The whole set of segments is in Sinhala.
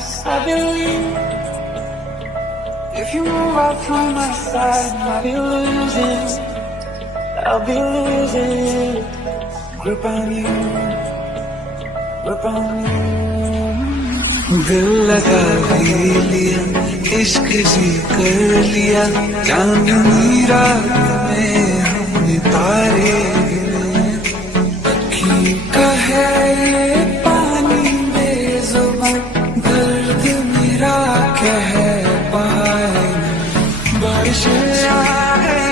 yes, I believe. If you move out from my side, I'll be losing. I'll be losing grip on you, grip on you. दिल लगा भी लिया, इश्क जी कर लिया, चांदनी रात में हमने तारे गिने। अखी का है ये पानी बेजुबान, दर्द मेरा कह पाए। बारिशें आए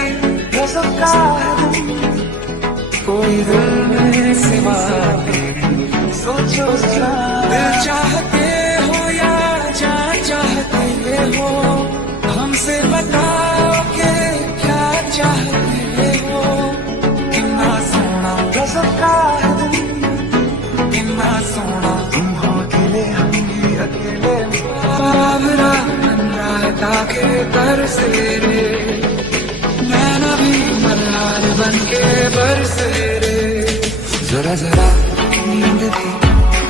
गज़ब का कोई दिल में सिवा सोचो जरा। दिल चाहते हो या जान चाहते हो, हमसे बताओ कि क्या चाहते हो। कितना सोना गज़ब का कितना सोना, तुम हो अकेले हम भी अकेले। बाबरा मनराता के बरसे रे, नैना भी मल्हार बन के बरसे रे। जरा जरा नींद भी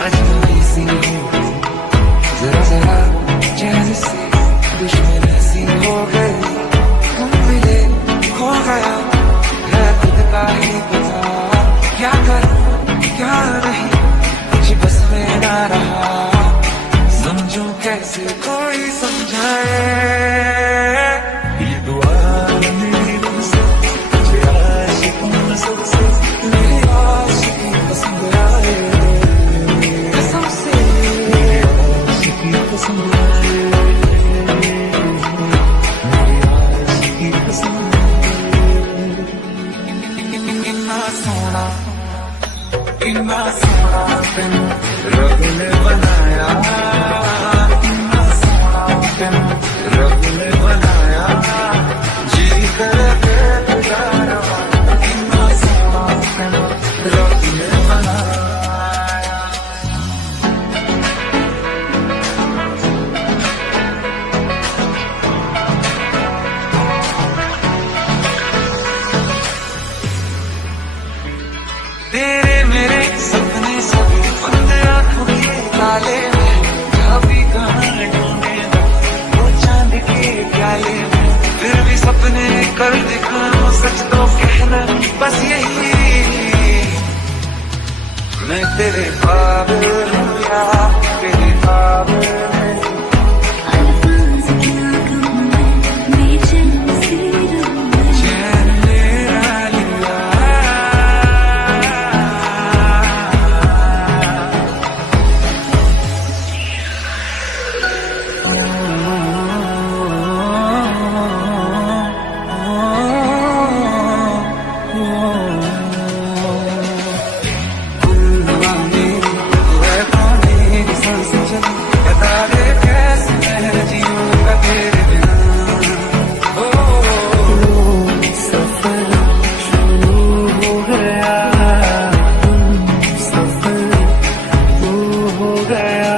अजनबी सी हो, जरा जरा चैन से दुश्मन सी हो गई। तुम मिले खो गया है खुद का ही पता, क्या करूं क्या नहीं कुछ बस में ना रहा। समझूं कैसे कोई समझाए, ये दुआ मेरी तुमसे, तुझे आशिकों सबसे मेरी आशिकी पसंद आए। कसम से मेरी आशिकी पसंद आए, मेरी आशिकी पसंद आए। कितना सोना तेनू रब ने बनाया, कितना सोना तेनू रब ने बनाया। जी करे के गुजारा, कितना सोना तेनू रब ने बनाया। तेरे मेरे सपने सभी बंद आँखों के ताले में, कभी कहाँ ढूंढे वो चांद के प्याले में। फिर भी सपने कर दिखाऊं सच तो कहना बस यही, मैं तेरे काबिल हूँ या तेरे काबिल नहीं। चैन मेरा लिया, बता दे कैसे मैं जीऊंगा तेरे बिना। सफर शुरू हो गया, सफर शुरू हो गया।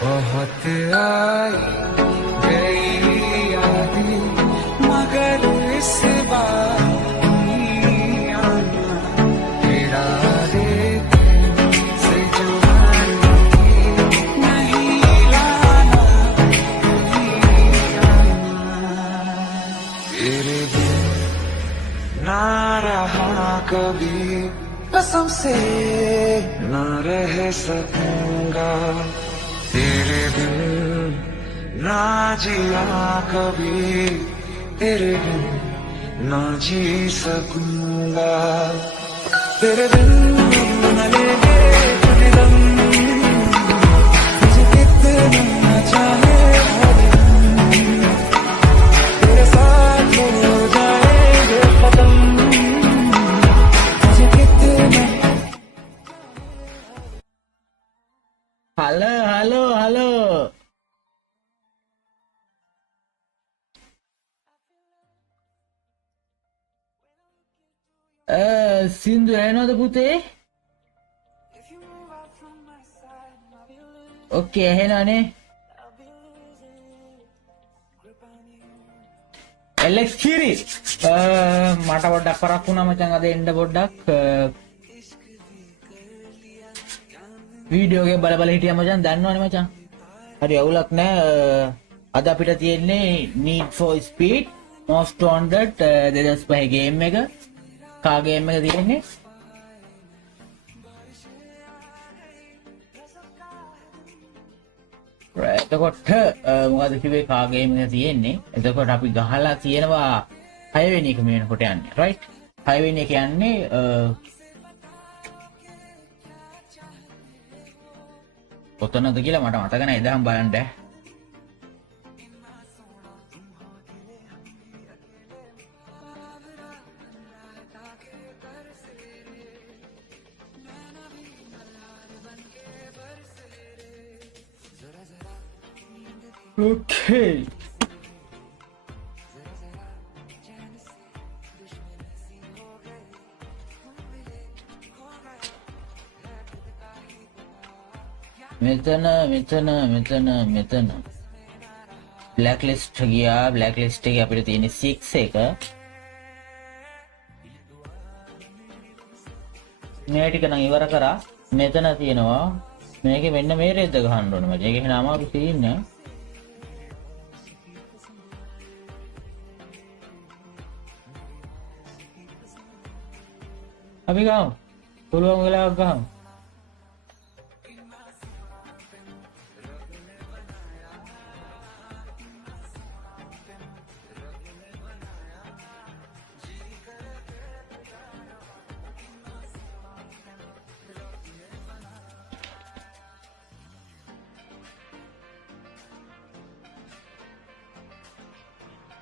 बहुत आई गई यादें मगर इस बार नहीं आना, तेरा देखे से जवानी नहीं लाना, नहीं आना। तेरे बिन ना रहा कभी, कसम से ना रह सकूंगा। तेरे बिन ना जिया कभी, तेरे बिन ना जी सकूंगा। तेरे बिन न लेंगे कोई दम, मुझे कितना चाहे हर दम, तेरे साथ हो जाएंगे खत्म, मुझे कितना। Halo, halo, halo. සින්දු ඇහෙනවද පුතේ? ඕකේ ඇහෙනවනේ. එලෙක්ස් කිරි මට පොඩ්ඩක් පරක් වුණා මචං අද එන්න පොඩ්ඩක් වීඩියෝ එක බල හිටියා මචං දන්නවනේ මචං. හරි අවුලක් නැහැ. අද අපිට තියෙන්නේ Need for Speed Most Wanted 2005 game එක. කා ගේම් එක තියෙන්නේ. එතකොට මොකද කිව්වේ කා ගේම් එක තියෙන්නේ. එතකොට අපි ගහලා තියෙනවා 6 වෙනි එක මේ වෙනකොට යන්නේ. රයිට්? 6 වෙනි එක යන්නේ කොතනද කියලා මට මතක නැහැ. ඉදහම් බලන්න. Okay. මෙතන blacklist ගියා. blacklist එකේ අපිට තියෙන්නේ 6 එක. මේ ටික නම් ඉවර කරා. මෙතන තියෙනවා මේකේ මෙන්න මේ රෙද්ද ගහන්න ඕනේ මචං. ඒක එහෙනම් අමාරු තියෙන්නේ. අපි ගමු. පුළුවන් වෙලාවක ගමු.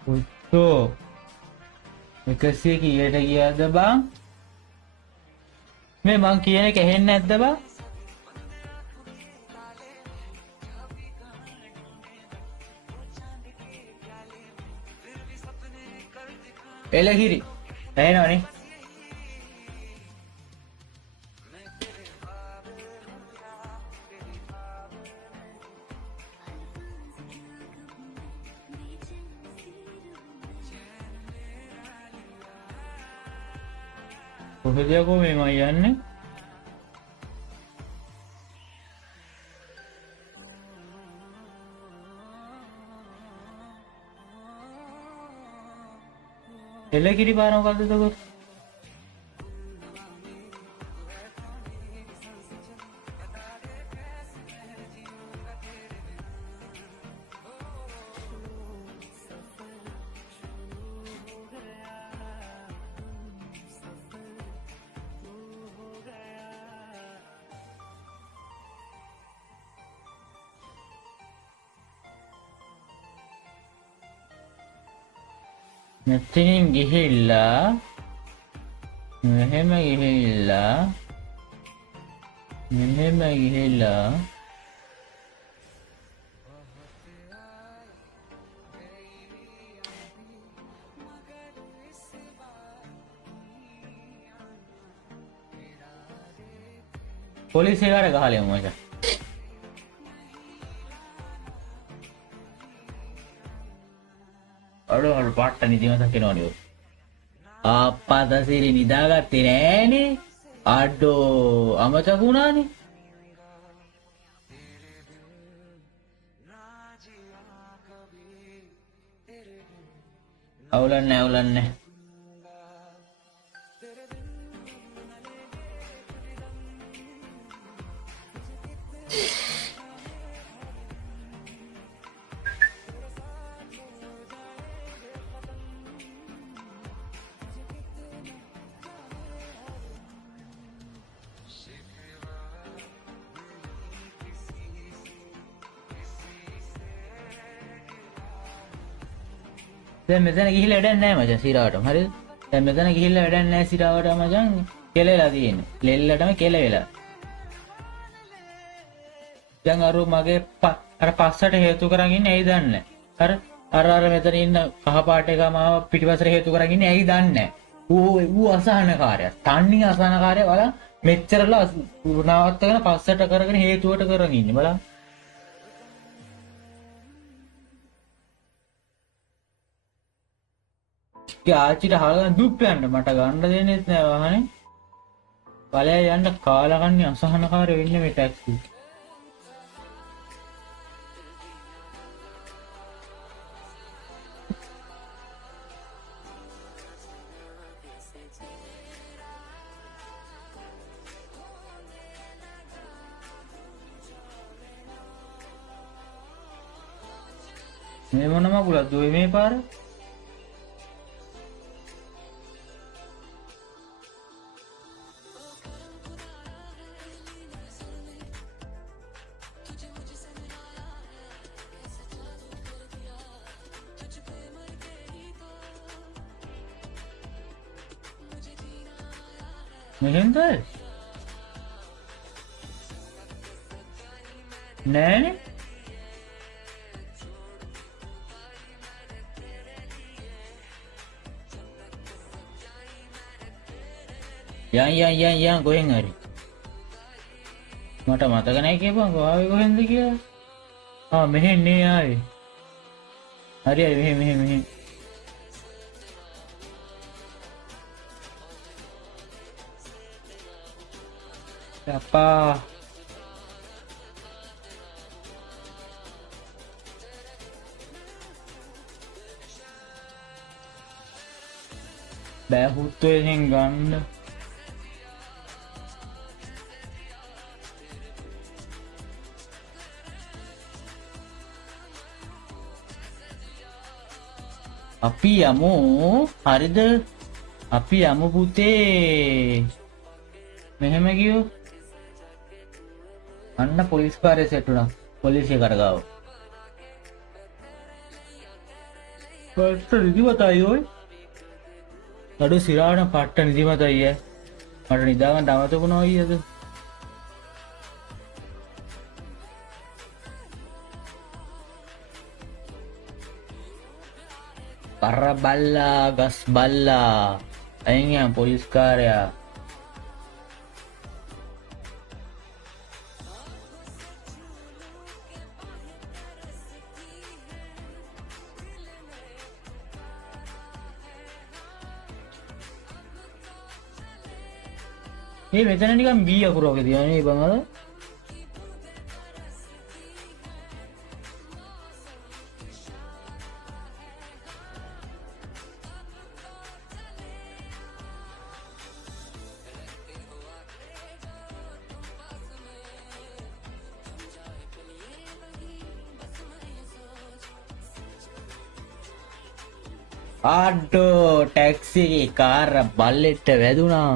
පුතෝ 100 කීයට ගියාද බං? මේ මං කියන එක ඇහෙන්නේ නැද්ද බං? එලගිරි ඇහෙනවනේ. කොහෙද යකෝ මේ මම යන්නේ? එලකිරි පාර මොකද්ද එතකොට? මෙතනින් ගිහිල්ලා මෙහෙම ගිහිල්ලා පොලිසිය කාට ගහලා යමු මචං. අර පාට්ට නිදිමතක් එනවනේ. ආප්පාදසිරි නිදාගත්තේ නෑනේ. අඩෝ අමතක වුණානේ. අවුලන්නේ. දැන් මෙතන ගිහිල්ලා වැඩක් නැහැ මචං සිරාවටම. හරිද? දැන් මෙතන ගිහිල්ලා වැඩක් නැහැ සිරාවට මචං. කෙලෙලා තියෙන්නේ. ලෙල්ලටම කෙලෙලා. දැන් අර මගේ අර පස්සට හේතු කරන් ඉන්නේ ඇයි දන්නේ නැහැ. අර මෙතන ඉන්න කහ පාට එක මාව පිටිපස්සට හේතු කරන් ඉන්නේ ඇයි දන්නේ නැහැ. ඌ අසහනකාරයා. තන්නේ අසහනකාරයා බලන්න මෙච්චරලා නවත්තගෙන පස්සට කරගෙන හේතුවට කරගෙන ඉන්නේ බලන්න. ආච්චිට හලගන්න දුප්පයන්ට මට ගන්න දෙන්නෙත් නෑ වාහනේ. බලය යන්න කාලකන්ණි අසහනකාරයෝ ඉන්නේ මේ ටැක්සි. මේ මොන මගුලක්ද ඔය මේ පාර? මෙහෙන්ද? නෑනේ. යන් කොහෙන් හරි. මට මතක නැහැ කියපන් ආවේ කොහෙන්ද කියලා. මෙහෙන් නේ ආවේ. හරි මෙහෙ. අප්පා බෑ හුත්තෙන් ගන්න. අපි යමු හරිද? අපි යමු පුතේ. මෙහෙම ගියෝ අන්න පොලිස් කාර්යය සෙට් වුණා. පොලිසිය කරගාව. පට්ට නිදිමතයි ඔය. අඩු සිරාණ පට්ට නිදිමතයි ඈ. මට නිදාගන්න අමතකුණා අයියද. කර බල්ලා ගස් බල්ලා. අයින් පොලිස් කාර්යය. මේ මෙතන නිකන් බී අකුර වගේ තියෙනවා නේ බං අර. ආඩෝ ටැක්සි එකේ car බල්ලෙට වැදුනා.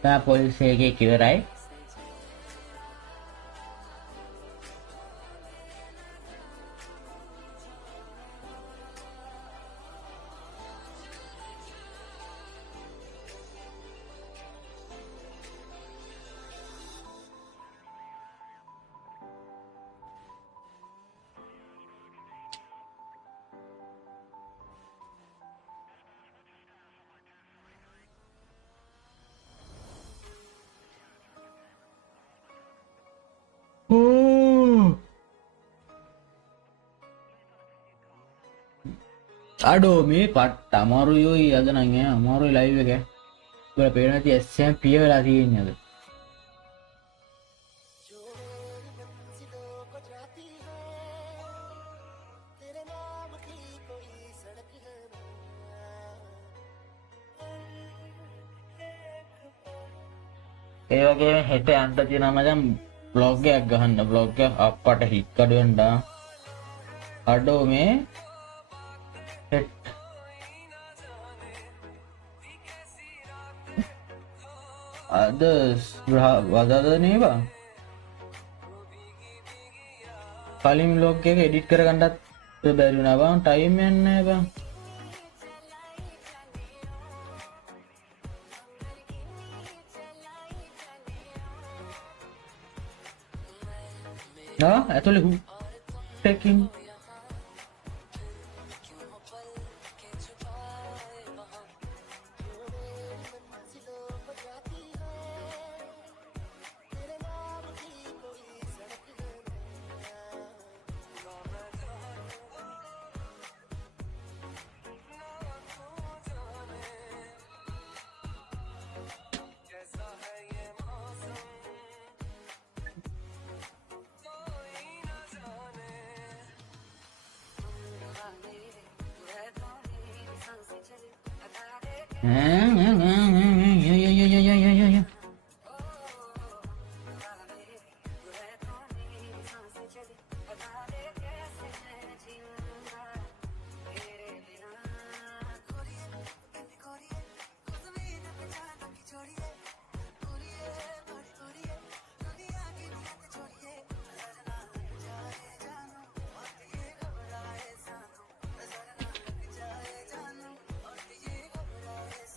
Nah, polisi kayak kirai. Aduh, මේ පට්ට අමාරුයි අද නම් ඈ අමාරුයි ලයිව් එක. ඔයාලා පේන නැති SM පිය වෙලා තියෙන්නේ අද. ඒ වගේම හෙට යන්න තියෙනවා මචං බ්ලොග් එකක් ගහන්න. බ්ලොග් එක අප්පට හිට් කඩුවෙන්ඩ අඩෝ මේ හෙට් අද වදාද නේවා කලින් බ්ලොග් එක එඩිට් කරගන්නත් බැරි වුණා බං. ටයිම් යන්නේ නැහැ බං. ඇතුලේ හු ටෙකින්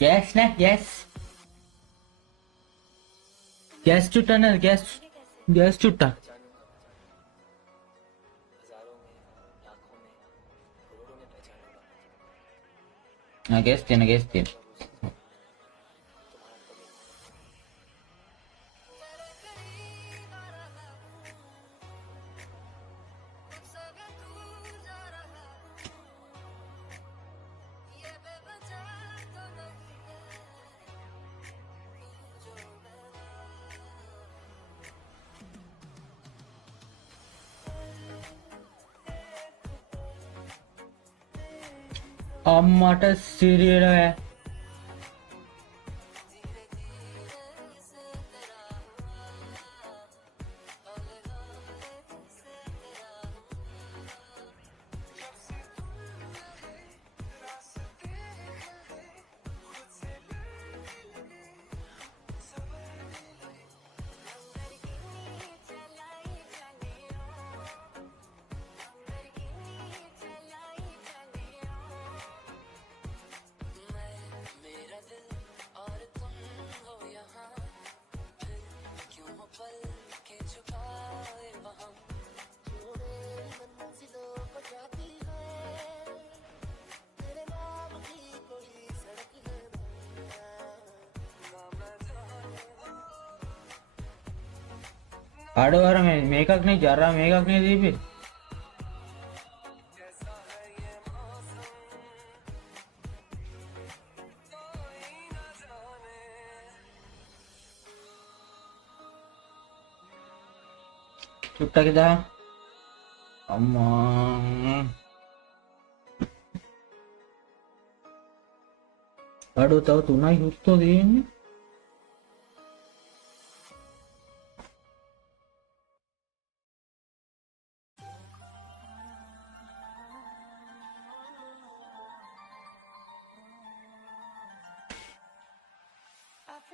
गैस ना गैस गैस चुट्टा ना गैस चुट्टा गैस देना अम्माට सीरियल है आडवार में मेकअप नहीं जा रहा मेकअप नहीं दी फिर चुट्टा किदा अम्मा आडो तो तू ना यूज तो देंगे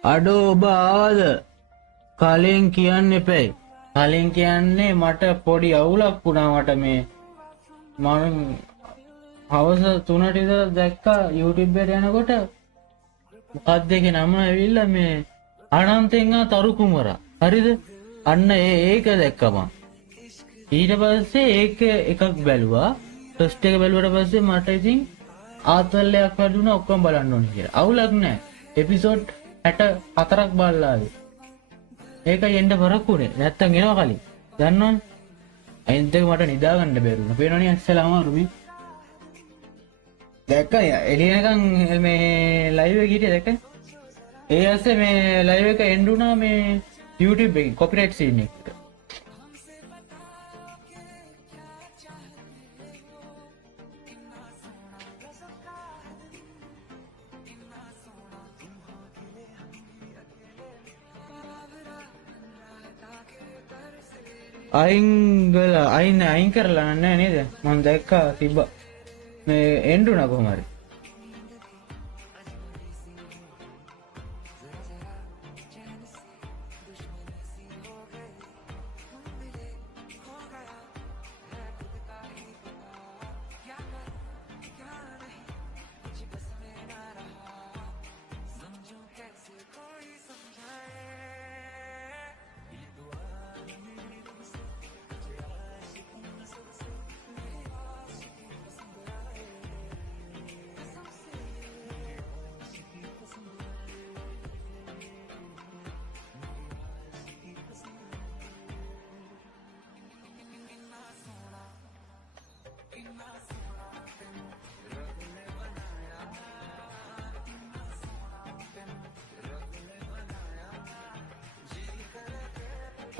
අඩෝ බාද කලින් කියන්න එපේ කලින් කියන්නේ මට පොඩි අවුලක් වුණා මට මේ මම හවස 3ට විතර දැක්කා YouTube එකට යනකොට මොකක්ද ඒකේ නම ඇවිල්ලා මේ අනන්තෙන්ගා තරු කුමරා හරිද අන්න ඒක දැක්කම ඊට පස්සේ ඒක එකක් බැලුවා ටෙස්ට් එක බැලුවට පස්සේ මට ඉතින් ආතල්ලයක් වැදුණා ඔක්කොම බලන්න ඕනේ කියලා අවුලක් නැහැ එපිසෝඩ් 64ක් බලලාද ඒකයි එන්න බරකුනේ නැත්තම් එනවා කලින් දන්නවනේ අයින්ද මට නිදා ගන්න බැරුණා පේනවනේ අස්සලාම රුමි දැක්කා එළියනකන් මේ ලයිව් එක හිටියේ දැක්කා ඒ ඇස්සේ මේ ලයිව් එක එන්ඩ් වුණා මේ YouTube එකේ කොපිරයිට් සීන් එකට අයින් කරලා නෑ නේද? මම දැක්කා තිබ්බා. මේ එන්ඩුණා කොහොම හරි.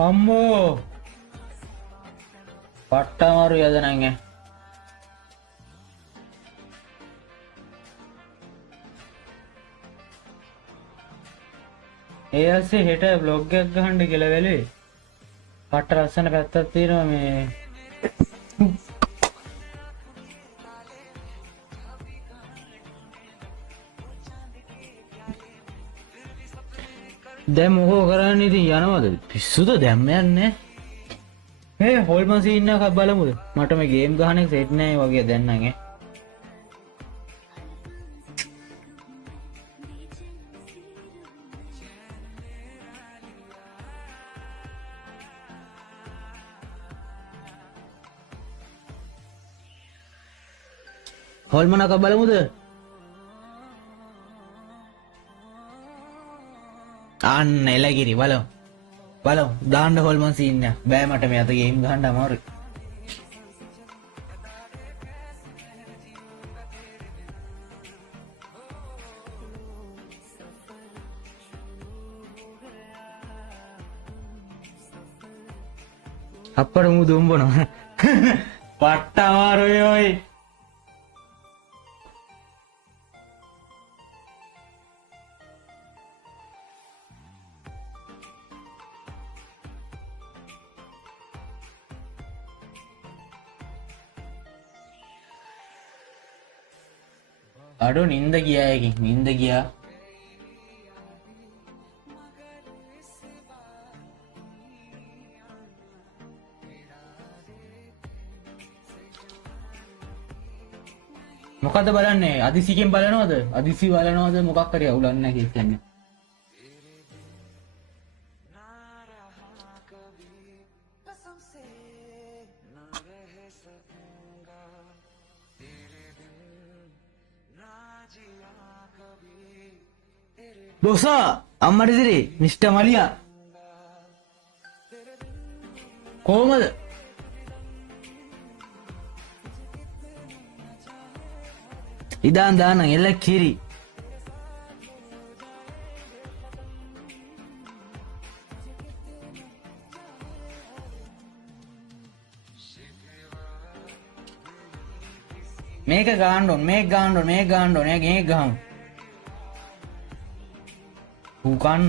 අම්මෝ පට්ටමාරු යදනංග ඒ අස්සේ හෙට බ්ලොග් එකක් ගහන්න කියලා වැළුවේ. පට්ට ලස්සන පැත්තක් තියෙනවා මේ දැන් මොකෝ කරන්නේ ඉතින් යනවද? පිස්සුද දැම්ම යන්නේ? මේ හොල්මන් සීන් එකක් බලමුද? මට මේ ගේම් ගහන එක සෙට් නෑ වගේ දැන් නම් ඈ. හොල්මන් එකක් බලමුද? අන්න එලගිරි බලමු දාන්න හොල්මන් සීන් එක. බෑ මට මේ අත ගේම් ගහන්න අමාරුයි. අප්පට මුදු උඹනවා. පට්ට අමාරුයි ඔයි. අඩෝ නින්ද ගියා එකකින් නින්ද ගියා. මොකද්ද බලන්නේ? අදිසියෙන් බලනවද? අදිසි බලනවද? මොකක් හරි අවුලක් නැහැ කියන්නේ. Dosa, අම්මට ඉතිරි මිස්ටර් මලියා. කොහමද? ඉදාන් දාන එල්ල කිරි. මේක ගාන්න ඕන මේක ගහමු. Bukan.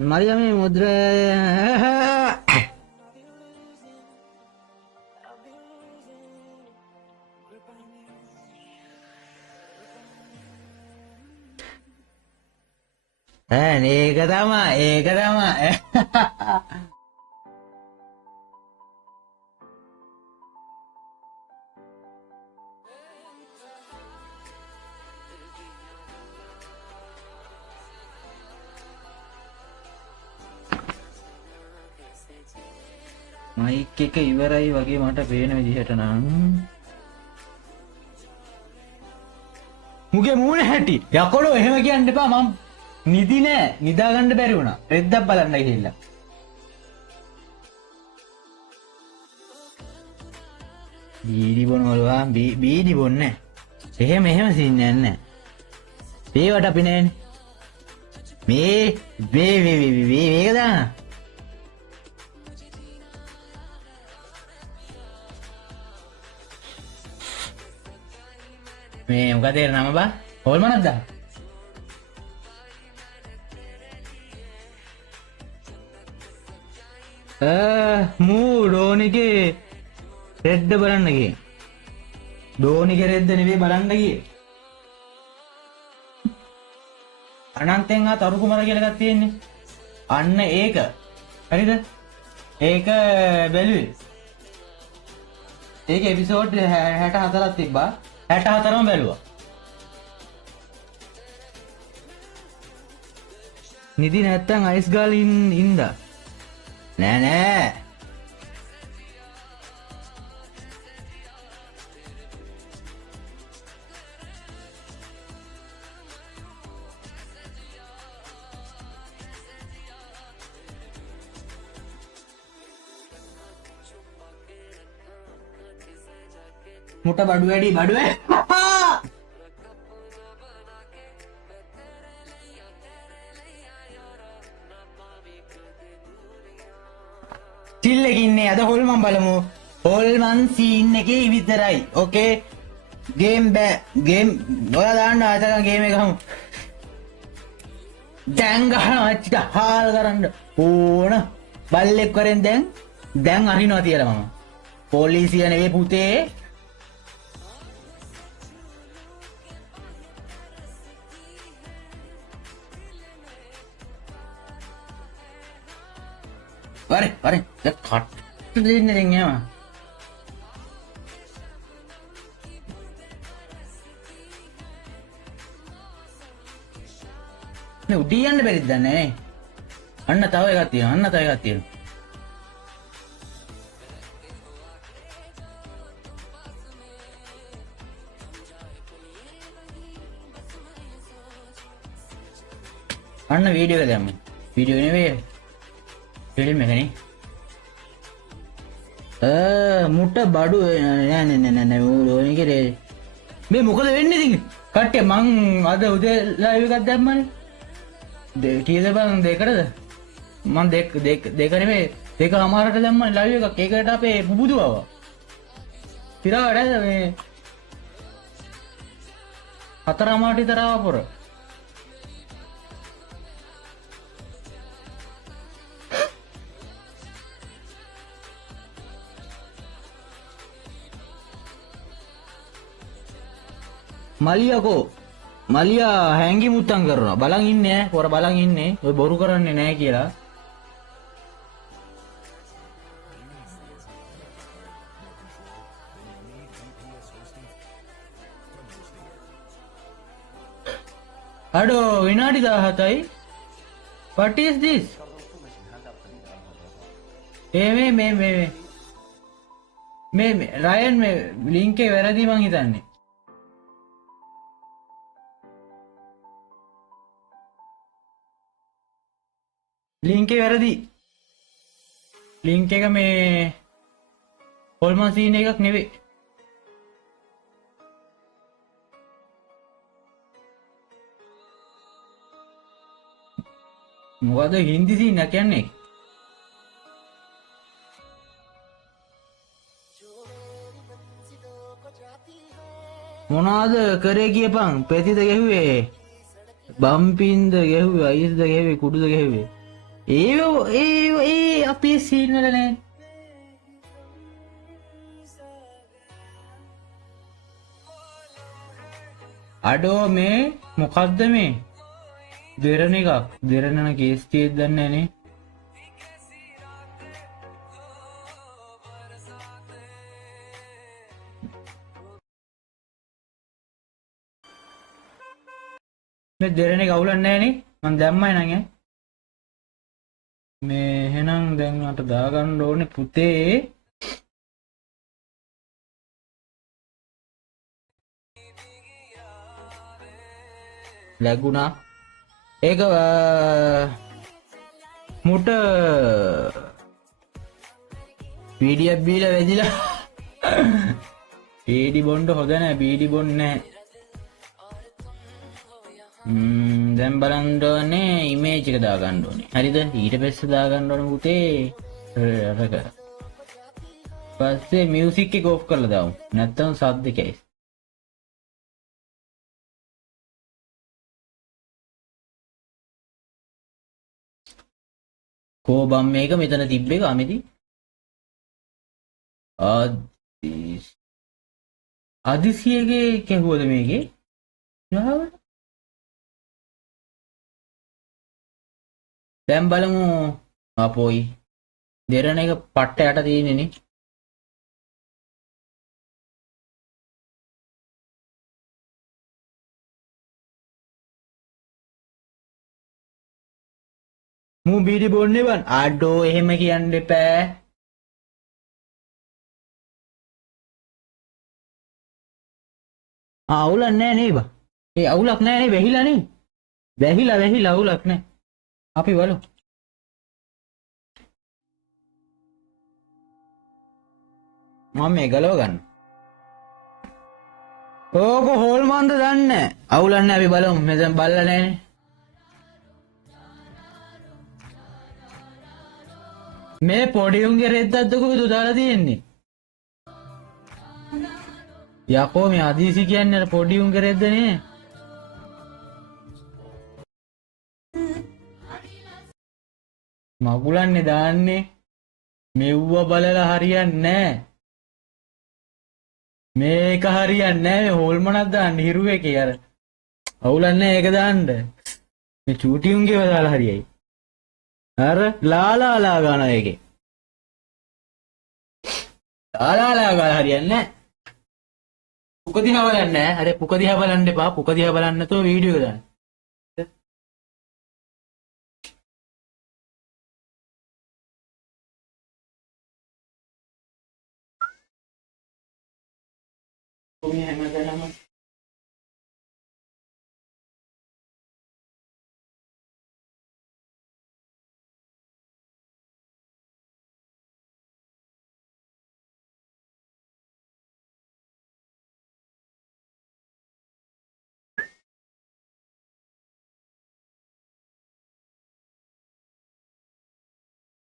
Maria mi mudra. ඒක තමයි. මයික් එක ඉවරයි වගේ මට පේන විදිහට නම් මුගේ මූණ හැටි යකඩෝ එහෙම කියන්න එපා මම නිදි නෑ නිදා ගන්න බැරි වුණා රෙද්දක් බලන්න ගිහිල්ලා බීඩි බොනවලුවා බීඩි බොන්නේ එහෙම සීන් නෑ මේවට අපි නෑනේ මේක දාන්න මේ මොකද ඒ නම බා හොල්මනක්ද මූ ඩෝනිගේ රෙද්ද බලන්න ගියේ ඩෝනිගේ රෙද්ද නෙවෙයි බලන්න ගියේ අනන්තෙන් ආ තරු කුමාර කියලා එකක් තියෙන්නේ අන්න ඒක හරිද ඒක බැලුවේ ඒක එපිසෝඩ් 64ක් තිබ්බා 64ම බැලුවා නිදි නැත්තම් අයිස් ගාලින් ඉඳා නෑ මුට බඩු වැඩි බඩු චිල් එකේ ඉන්නේ අද හොල්මන් බලමු හොල්මන් සීන් එකේ විතරයි ඕකේ ගේම් ඔයා දාන්න ආයතන ගේම් එක ගමු දැන් ගහනවා අච්චිට හාල් කරන්න ඕන බල්ලෙක් කරෙන් දැන් අරිනවා තියලා මම පොලිසිය නෙවෙයි පුතේ Pare, ya cut දෙන්න දෙන්න යනවා. නේ උඩිය යන්න බැරිද දන්නේ අන්න තව එකක් තියෙනවා. අන්න වීඩියෝ එක දැම්මේ. වීඩියෝ නෙවෙයි. ෆිල්ම් එකනේ. මුට බඩු නෑ ඕනිකේ මේ මොකද වෙන්නේ ඉතින්? කට්ටිය මං අද උදේ ලයිව් එකක් දැම්මනේ. කීයද බං දෙකටද? මං දෙක නෙමෙයි දෙකමාරට දැම්මනේ ලයිව් එකක්. ඒකට අපේ පුබුදු ආවා. තිරාඩ මේ හතරමාට විතර ආවා පොර. මලියා හැංගි මුත්තන් කරනවා බලන් ඉන්නේ පොර බලන් ඉන්නේ ඔය බොරු කරන්නේ නැහැ කියලා අඩෝ විනාඩි 17යි what is this මේ රයන් මේ ලින්ක් එක වැරදි මං හිතන්නේ ලින්ක් එක වැරදි ලින්ක් එක මේ හොල්මන් සීන් එකක් නෙවෙයි මොකද හින්දි සීන් එක කියන්නේ මොනවාද කරේ කියපන් පෙතිද ගැහුවේ බම්පින්ද ගැහුවේ අයිස්ද ගැහුවේ කුඩුද ගැහුවේ ඒ අපේ සීන් වල නෑ අඩෝ මේ මොකද්ද මේ දෙරණ එකක් දෙරණන කේස් තියෙද්ද දන්නේ නෑනේ මේ දෙරණේ ගවුලන්නේ නෑනේ මං දැම්මයි නං ඈ මේ එහෙනම් දැන් මට දාගන්න ඕනේ පුතේ ලැබුණා ඒක මුට පීඩියක් බීලා වැදිලා පීඩි බොන්න හොඳ නැහැ පීඩි බොන්නේ නැහැ දැන් බලන්න ඕනේ ඉමේජ් එක දාගන්න ඕනේ. හරිද? ඊට පස්සේ දාගන්න ඕනේ පුතේ අරක. පස්සේ මියුසික් එක ඕෆ් කරලා දාමු. නැත්තම් සද්ද කැයි. කෝබම් මේක මෙතන තිබ්බේ කාමෙදි. අදිසියගේ කැහුවද මේකේ? යාව. දැන් බලමු. අපෝයි. දෙරණ එක පට්ට යට තියෙන්නේ නේ. මූ බීඩි බොන්නේ වන්. අඩෝ එහෙම කියන්න එපා. අවුලක් නෑ නේ බා. ඒ අවුලක් නෑ නේ වැහිලා නේ. වැහිලා අවුලක් නෑ. අපි බලමු. මම මේ ගලව ගන්න. ඕක හෝල් මන්ද දන්නේ නැහැ. අවුලක් නෑ අපි බලමු. මෙතන බල්ලා නෑනේ. මේ පොඩි උන්ගේ රෙද්දක්ද කොහෙද දාලා තියෙන්නේ? යකෝ මේ අදීසි කියන්නේ අර පොඩි උන්ගේ රෙද්ද නේ. මගුලන්නේ දාන්නේ. මෙව්ව බලලා හරියන්නේ නැහැ. මේක හරියන්නේ නැහැ. මේ හොල්මනක් දාන්න හිරු එකේ අර. අවුලක් නැහැ ඒක දාන්න. මේ චූටි උන්ගේව දාලා හරියයි. අර ලාලා ගාන එකේ. ලාලා ගාලා හරියන්නේ නැහැ. පුක දිහා බලන්නේ නැහැ. අර පුක දිහා බලන්න එපා. පුක දිහා බලන්න නැතුව වීඩියෝ දාන්න. කොහේ හැමදාම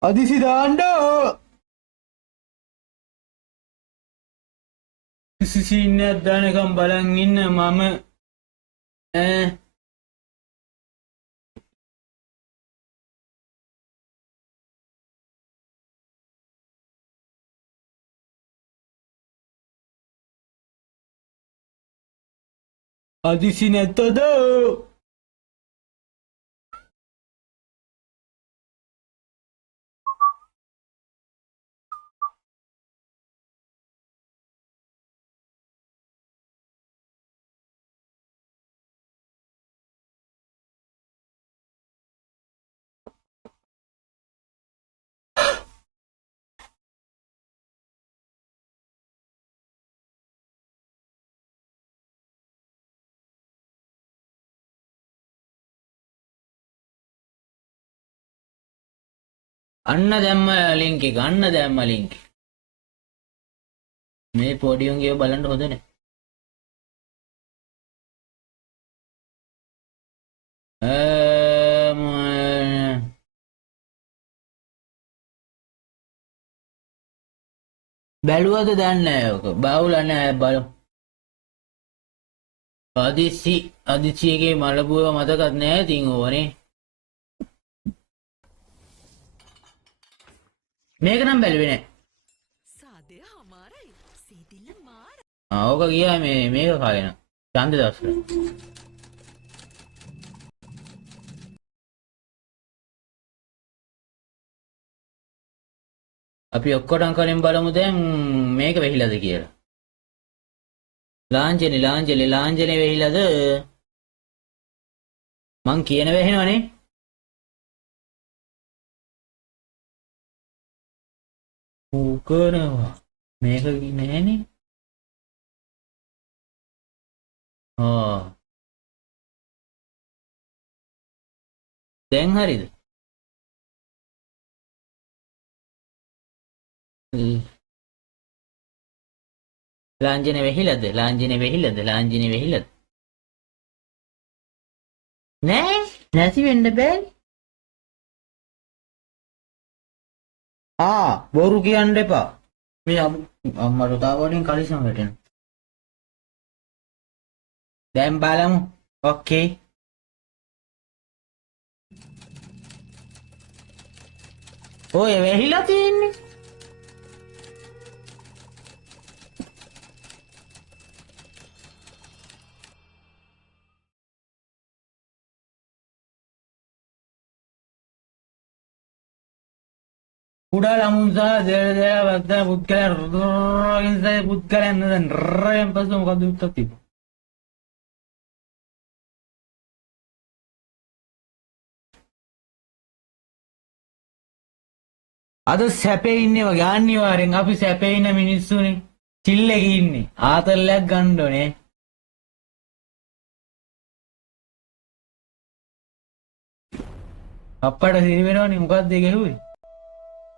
අදිසි දාන්න සිසින්නක් දානකම් බලන් ඉන්න මම අදිසි නැත්තද? අන්න දැම්ම ලින්ක් එක. අන්න දැම්ම ලින්ක්. මේ පොඩි උන්ගේ බලන්න හොඳ නැහැ. බැලුවද දන්නේ නැහැ ඔක. බාවුල නැහැ බලමු. අදිසියගේ මලබුව මතකත් නැහැ තින් ඕනේ. මේක නම් බැලුවේ නැහැ. සාදේ හමාරයි සීදිල්ල මාර. ඕක ගියා මේක කාගෙන. ඡන්ද දවසට. අපි ඔක්කොටම කලින් බලමු දැන් මේක වෙහිලාද කියලා. ලාංජනේ වෙහිලාද? මං කියන වෙහිනවනේ. උකරනවා. මේක නෑනේ. දැන් හරිද? ලාංජනේ වෙහිලාද? නෑ නැති වෙන්න බෑ. බොරු කියන්න එපා. මේ අම්මට තාවලින් කලිසම් වැටෙන. දැන් බලමු. ඕකේ. ඔය වැහිලා තියෙන්නේ. කුඩා ළමුන් සහ දෙලදෙලා වද්දා පුද්ගලයන් රොයින්සයි පුද්ගලයන් දැන් රයෙන් පස්සේ මොකද උත්තර තිබ්බ. අද සැපේ ඉන්නේ වගේ අනිවාර්යෙන් අපි සැපේ ඉන්න මිනිස්සුනේ චිල් එකේ ඉන්නේ ආතල්ලයක් ගන්න ඕනේ. අප්පට සිරි වෙනවනේ මොකද්ද ඒ ගැහුවේ?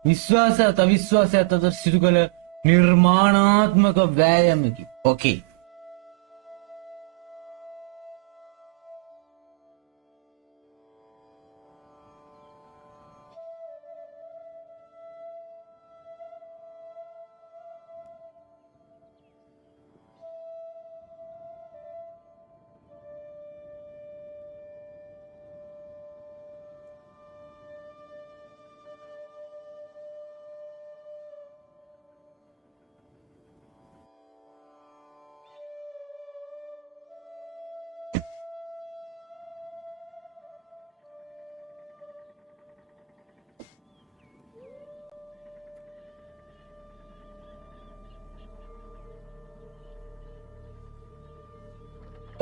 විශ්වාසයත් අවිශ්වාසයත් අතර සිදු කළ නිර්මාණාත්මක වෑයමකි. ඕකේ.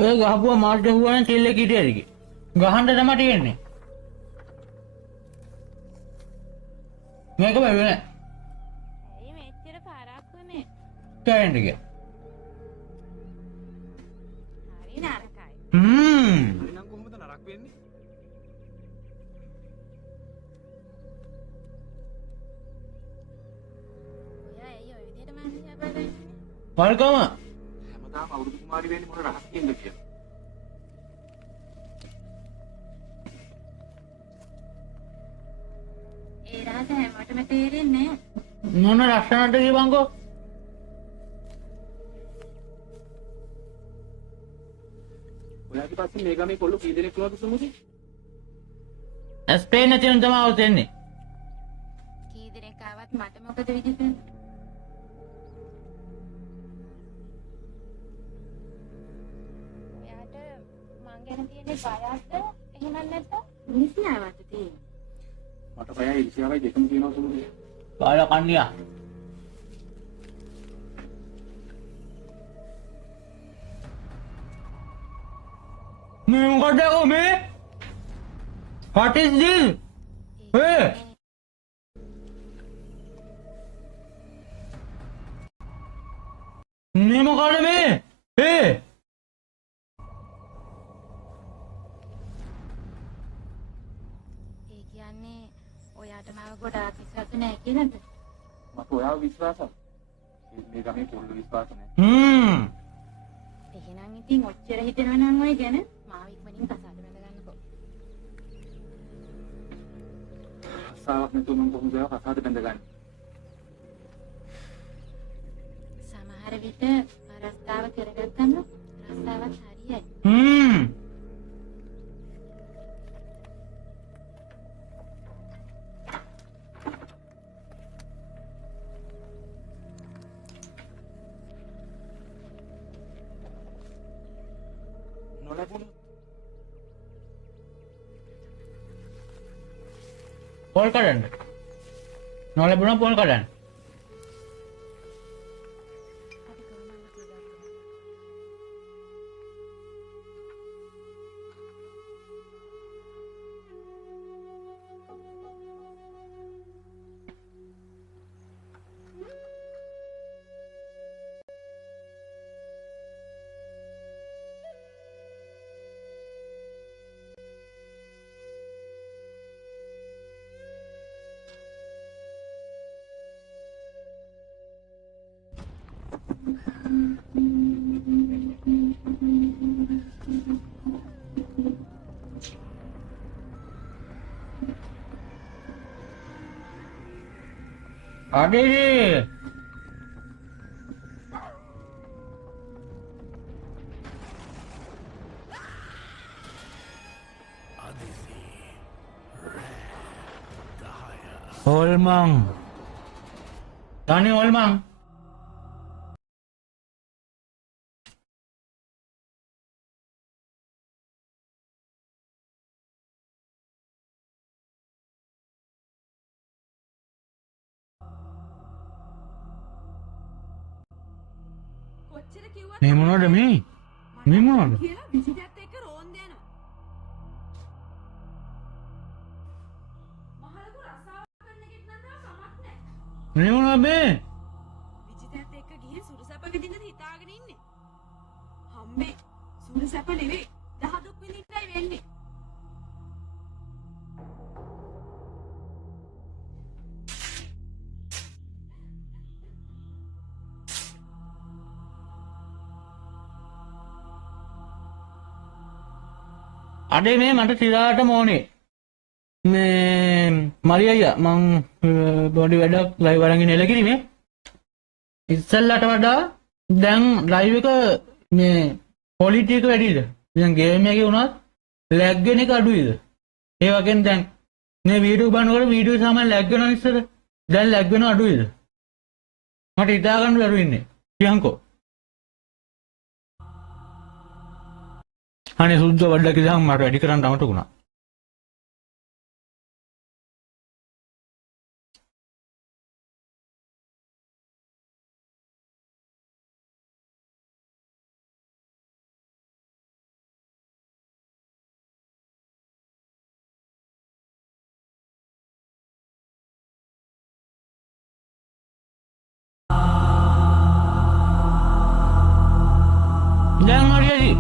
ඔය ගහපුවා මාර්ග හුවන චිල් එක හිටියද කි? ගහන්න තමයි තියෙන්නේ. මේක බැලුවේ නෑ. ඇයි මෙච්චර පාරක් වුනේ? කෑන්න ගියා. හරි නරකයි. හරිනම් කොහොමද නරක වෙන්නේ? ඔයා ඇයි ඔය විදිහට මානසික බලන්නේ? වල්කම හැමදාම අවුරුදු කුමාරි වෙන්නේ මොන රහස් කියන්නද කියලා. ඒ රහස හැමෝටම තේරෙන්නේ නැහැ. මොන ලක්ෂණද කිව්වංකෝ? ඔයාගේ පස්සේ මේ ගමේ කොල්ලෝ කී දෙනෙක් වුණාද සමුදි? ස්පේන් නැතිනම් තමයි આવුත් එන්නේ. කී දෙනෙක් ආවත් මට මොකද විදිහට? ඔයාට මං ගැන තියෙන බයක්ද? එහෙම නැත්නම් නිසියාවද තියෙන්නේ? මට බයයි ඉරිසියාවයි දෙකම තියෙනවා සමුදි. බාල කන්නියා. මේ මොකද මේ? What is this? Hey! මේ මොකද මේ? Hey! ඒ කියන්නේ ඔයාට මාව ගොඩාක් විශ්වාස නැහැ කියලාද? මට ඔයාව විශ්වාසයි. මේ ගමේ කොල්ලෝ විශ්වාස නැහැ. එහෙනම් ඉතින් ඔච්චර හිතනවා නම් ඔය ගැන මාව ඉක්මනින් කසාද බැඳ ගන්නකෝ. අසාවක් නැතුව මම කොහොමද ඔයාව කසාද බැඳගන්නේ? සමහර විට රස්තාව කරගත්තම රස්තාවත් හරියයි. නොලැබුණොත් පොල් කඩන්න. නොලැබුණා පොල් කඩන්න. අපි කොහොමද කියලා. අඩේ හොල්මන්. තනි හොල්මන්. මේ මොනවද මේ? මේ මොනවද? කියලා විසිටත් එක්ක රෝන්ද යනවා. මහලු රස්සාවක් කරන්න ගෙත් නම් කමක් නැහැ. මේ මොනවද මේ? විජිතත් එක්ක ගිහින් සුරුසැප විඳින්න හිතාගෙන ඉන්නේ. හම්බේ සුරුසැප නෙවෙයි. දහදුක් විඳින්නයි වෙන්නේ. අඩේ මේ මට සිරාටම ඕනේ. මේ මරි අයියා මං බොඩි වැඩක් ලයිව් අරගෙන එල කිරීමේ. ඉස්සෙල්ලට වඩා දැන් ලයිව් එක මේ ක්වොලිටි එක වැඩිද? දැන් ගේම් එකේ වුණත් ලැග් වෙන එක අඩුයිද? ඒ වගේම දැන් මේ වීඩියෝ බලනකොට වීඩියෝ සාමාන්‍ය ලැග් වෙනවා ඉස්සර. දැන් ලැග් වෙනව අඩුයිද? මට හිතා ගන්න බැරුව ඉන්නේ. කියන්කෝ. අනේ සුද්ධ වඩලා කිව්වම මට වැඩි කරන්න අමතකුණා. දැන් හරියයි.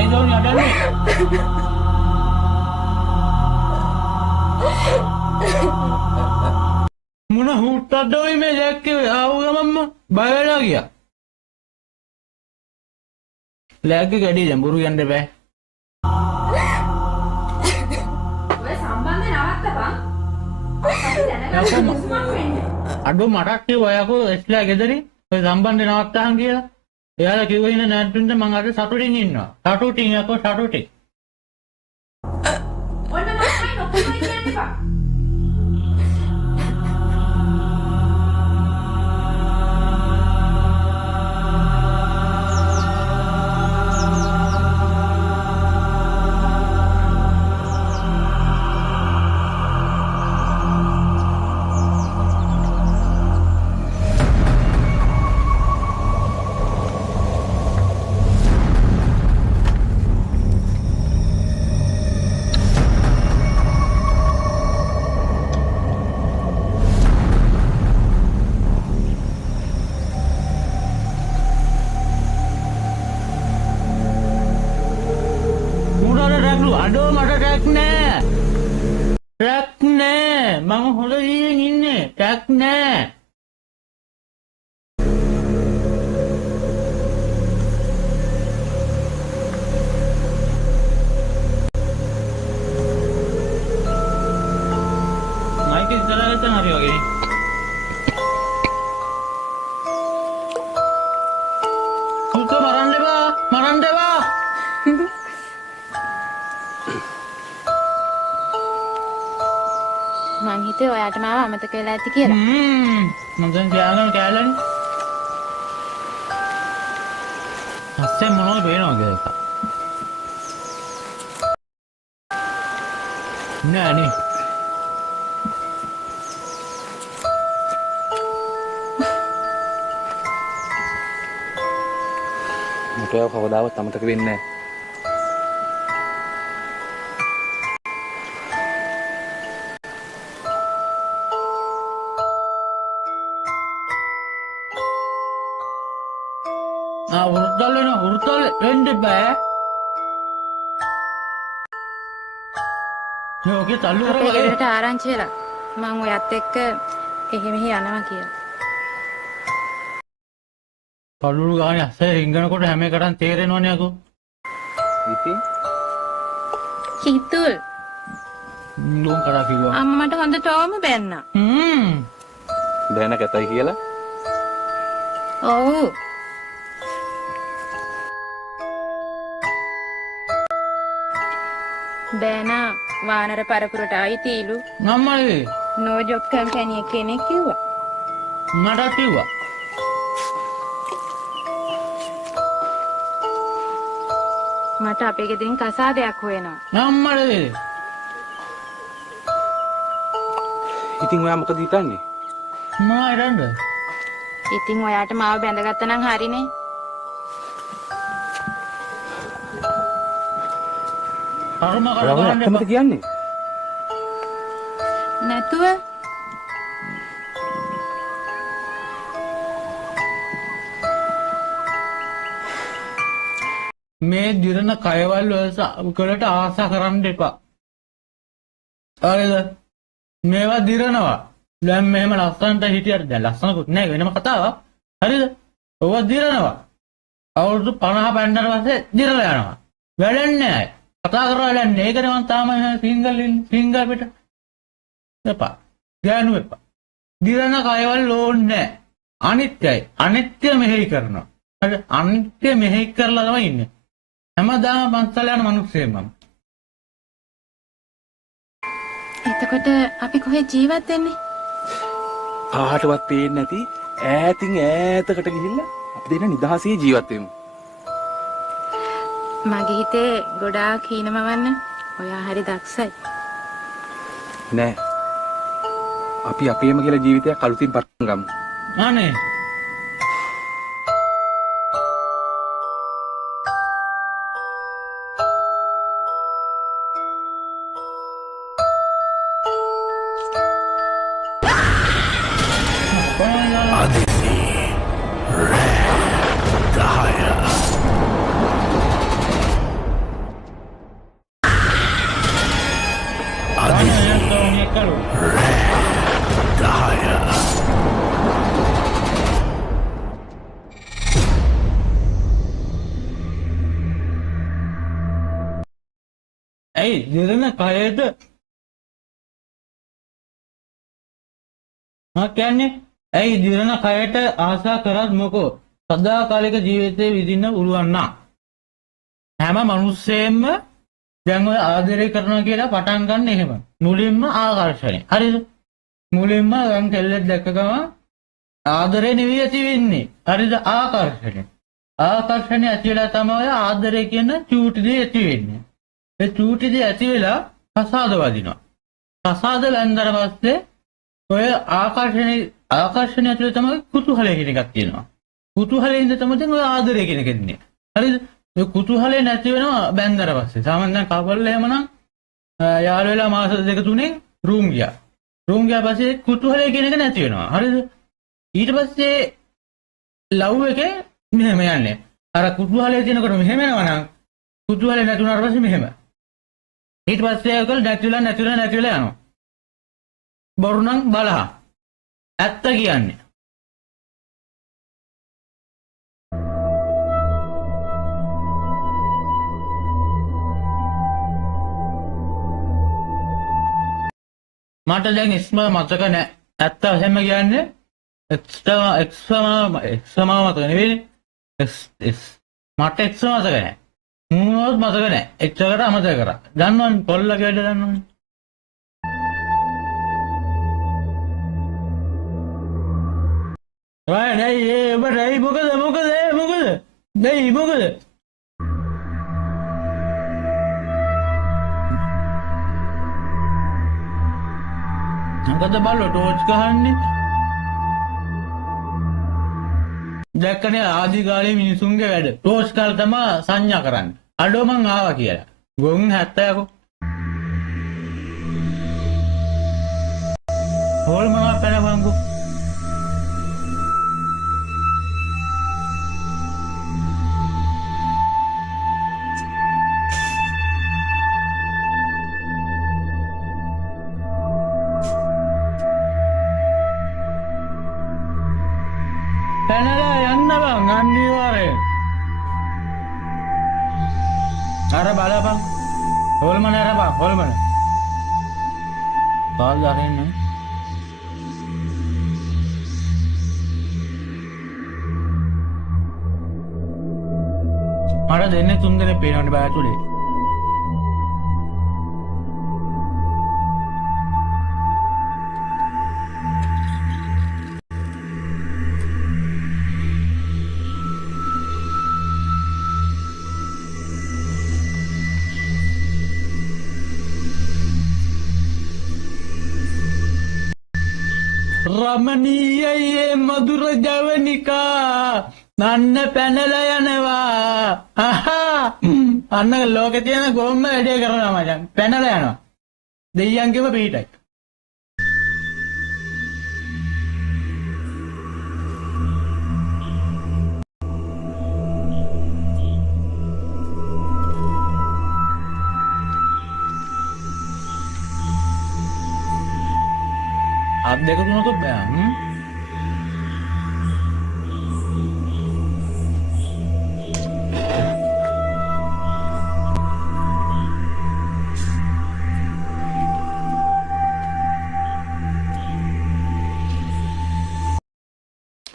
Ayo ni ada ni. Muna huttadda ඔය මේ දැක්කේ ආව ගමම්ම බය වෙලා ගියා. ලැග් එක වැඩි දැන් බොරු යන්න බෑ. ඔය සම්බන්ධ නවත්තපන්. අපි දැනගන්න කිසිමක් වෙන්නේ. අඩෝ මටත් කිව්වා යකෝ එස්ලා ගෙදරින් ඔය සම්බන්ධ නවත්තහන් කියලා. එයාලා කිව්වා ඉන්න නැත්නම් මං අද සතුටින් ඉන්නවා. සතුටින් යකෝ සතුටින්. ඔන්න මමයි නොකුයි කියන්න එපා. අඩෝ මට ටැක් නෑ. ටැක් නෑ. මම හොඳ ජීවෙන් ඉන්නේ. ටැක් නෑ. මයික් එක කරගත්තා හරි වගේ. උක මරන්න එපා. මරන්න එපා. මං හිතේ ඔයාට මාව අමතක වෙලා ඇති කියලා. මම දැන් තියාගෙන කෑලනේ. අස්සෙන් මොනවද වෙනවද ඒක? නෑ නේ. මොකද කවදාවත් අමතක වෙන්නේ නැහැ. උරුතල් එන්න බෑ. යෝගේ තල්ලු අපේ කරලා ගෙදරට ආරංචි වෙලා මං ඔයත් එක්ක එහෙ මෙහෙ යනවා කියලා. තල්ලු ගානේ අස්සේ රින්ගනකොට හැම එකටම තේරෙනවනේ අකෝ. ඉතින් හිතුල් ලෝන් කරා කිව්වා. අම්මා මට හොඳටම බැන්නා. දැන කැතයි කියලා. ඔව්. බෑනා වානර පරපුරට ආයිතිලු නම්මලේ නෝ ජොබ් කම්පැනි කෙනෙක් කිව්වා. මට කිව්වා. මට අපේ ගෙදරින් කසාදයක් හොයනවා. නම්මලේ ඉතින් ඔයා මොකද හිතන්නේ? මා ඉරන්ද? ඉතින් ඔයාට මාව බැඳගත්තා නම් හරිනේ. අරම ඔයා කරගන්න ඇත්තමද කියන්නේ? නැතුව මේ දිරන කයවල් වලට ආසා කරන්න එපා. හරිද? මේවා දිරනවා. දැන් මෙහෙම ලස්සනට හිටියට දැන් ලස්සනකුත් නෑ වෙනම කතාවක්. හරිද? ඔව දිරනවා. අවුරුදු 50 පෙන්නට පස්සේ දිරලා යනවා. වැඩන්නේ නෑ. කතා කරලා වැඩන්නේ. ඒකනේ මම තාම සිංගල් පිට. එපා. ගෑනු එපා. දිරන කයවල් ඕනේ නෑ. අනිත්‍යයි. අනිත්‍ය මෙහෙයි කරනවා. හරි අනිත්‍ය මෙහෙයි කරලා තමයි ඉන්නේ. හැමදාම පන්සල යන මිනිස්සෙක් මම. එතකොට අපි කොහෙ ජීවත් වෙන්නේ? කාටවත් පේන්නේ නැති ඈතින් ඈතකට ගිහිල්ලා අපි දෙන්න නිදහසේ ජීවත් වෙමු. මගේ හිතේ ගොඩාක් හීනමවන්න. ඔයා හරි දක්ෂයි. නෑ. අපි අපේම කියලා ජීවිතයක් අලුතින් පටන් ගමු. අනේ ඇයි දිරන කයට කියන්නේ ඇයි දිරන කයට ආසා කරත් මොකෝ සදාකාලික ජීවිතේ විඳින්න පුළුවන් නම් හැම මිනිස්සෙම දැන් ඔය ආදරය කරනවා කියලා පටන් ගන්න එහෙම මුලින්ම ආකර්ෂණය හරිද මුලින්ම දැන් කෙල්ලෙක් දැක්ක ගමන් ආදරේ නෙවෙයි ඇති වෙන්නේ හරිද ආකර්ෂණය ඇති වෙලා තමයි ආදරය කියන චූටි දේ ඇති වෙන්නේ ඒ චූටි දේ ඇති වෙලා කසාද වදිනවා. කසාද වැන්දර පස්සේ ඔය ආකර්ෂණය ඇතුලේ තමයි කුතුහලය කියන එකක් තියෙනවා. කුතුහලයෙන් තමයි ඔය ආදරය කියන එක එන්නේ. හරිද? ඒ කුතුහලය නැති වෙනවා වැන්දර පස්සේ. සාමාන්‍යයෙන් කපල් එහෙමනම් යාළු වෙලා මාස 2-3න් රූම් ගියා. රූම් ගියා පස්සේ කුතුහලය කියන එක නැති වෙනවා. හරිද? ඊට පස්සේ ලව් එකේ මෙහෙම යන්නේ. අර කුතුහලය තියෙනකොට මෙහෙම යනවා නම් කුතුහලය නැති වුණාට පස්සේ මෙහෙම ඊට පස්සේ ඒකල් නැතිලා යනවා. බොරු නම් බලහ. ඇත්ත කියන්නේ. මට දැන් ඉස්ම මතක නැහැ. ඇත්ත එහෙම කියන්නේ එක්ස්ට්‍රා මතක නෙවෙයි. මට එක්ස්ට්‍රා මතක නැහැ. මොනවද මතක නැහැ. එච්චරට අමතක කරා. දන්නවනේ කොල්ලගේ වැඩ දන්නවනේ. රාය නෑ ඔබ රයි මොකද? දෙයි මොකද? මොකද බලෝ ටෝච් ගහන්නේ? දැක්කනේ ආදි කාලේ මිනිසුන්ගේ වැඩ. ටෝච් කාල තමයි සංඥා කරන්නේ. අඩෝ මං ආවා කියලා. ගොන් 70 හොල් මම පැනවංගු. පැනලා යන්න බං අනිවාර්යෙන්. අර බලපන්. හොල්මන අරපන් හොල්මන. බාල් අරින්නේ. මට දෙන්නේ 3 දෙනෙක් පේනවනේ බය ඇතුලේ. රමණීයයේ මధుර ජවනිකා නන්න පැනලා යනවා. අන්න ලෝකේ තියෙන ගොම්ම වැඩේ කරනවා මචං. පැනලා යනවා. දෙයියන්ගේම පිටයි. අත් දෙක තුනක බෑ.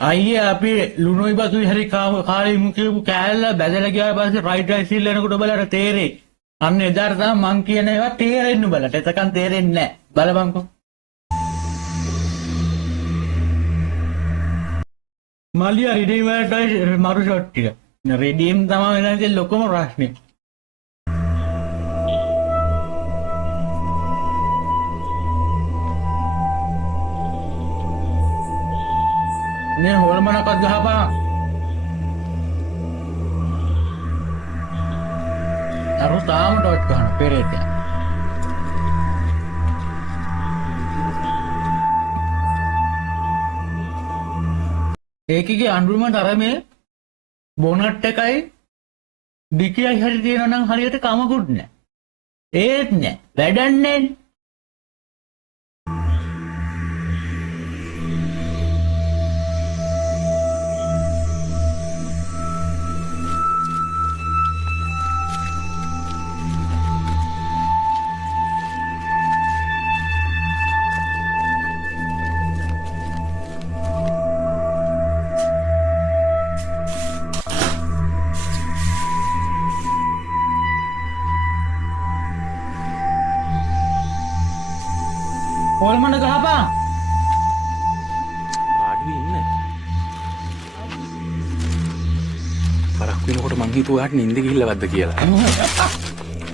අයියේ අපි ලුණුයි බතුයි හරි කාලේ මු කියපු කෑල්ල බැදලා ගියාට පස්සේ රයිට් රයිට් සිල් එනකොට බලලා තේරෙයි. අන්න එදාට තමයි මං කියන ඒවා තේරෙන්න බලට. එතකන් තේරෙන්නේ නැහැ. බලපන්කෝ. මලියා රිඩීම් වලට මරු ෂොට් ටික. රිඩීම් තමයි වෙන ඉතින් ලොකම ප්‍රශ්නේ. නේ හොල්මනක්වත් ගහපන්. අර තාම ඩොට් ගන්න පෙරේතයා. ඒකගේ අඳුරමට අර මේ බොනට් එකයි ඩිකියයි හරි තියෙනවා නම් හරියට කමකුත් නැහැ. ඒත් නෑ. වැඩන්නේ. හොල්මන ගහපන්. ආඩුවේ ඉන්න. පරක් වෙනකොට මං හිතුවා ඔයාට නිින්ද ගිහිල්ලවද්ද කියලා.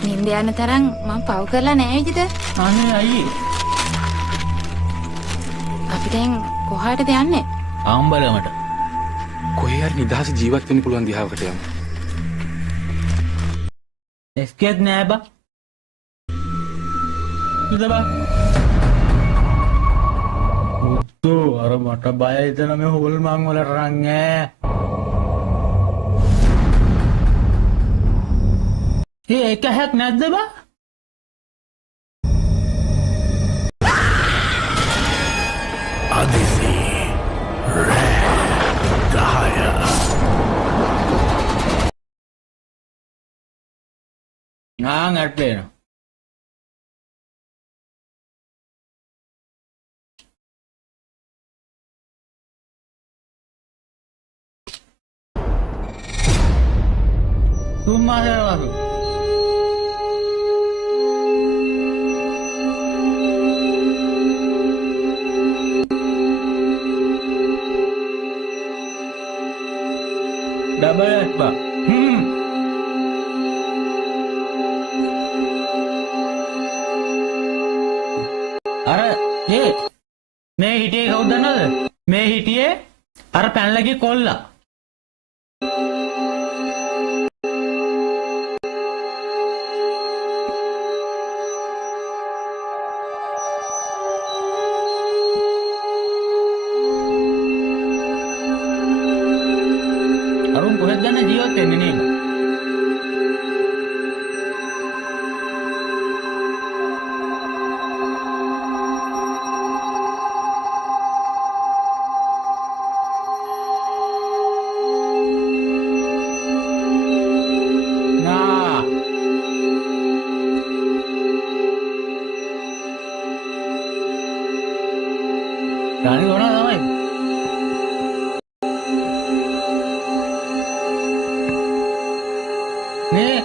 නින්ද යන තරම් මම පව් කරලා නෑ විදිහට. අනේ අයියේ. අපි දැන් කොහාටද යන්නේ? ආම්බලමට. කොහේ හරි නිදහස ජීවත් වෙන්න පුළුවන් දිහාවකට යමු. එස්කේත් නෑ බා. ඉතබා. මුත්තු අර මට බයයි එතන මේ හොල්මන් වල රන් ඈ. ඒක හැක් නැද්ද බා? Adisi Dahaya ngatten Tumaharu double S ba අර මේ හිටියේ කවුද දන්නවද මේ හිටියේ අර පැනලගේ කොල්ලා අරුන් කොහෙද යන්නේ ජීවත් වෙන්නේ නේද Rani gona තමයි නේ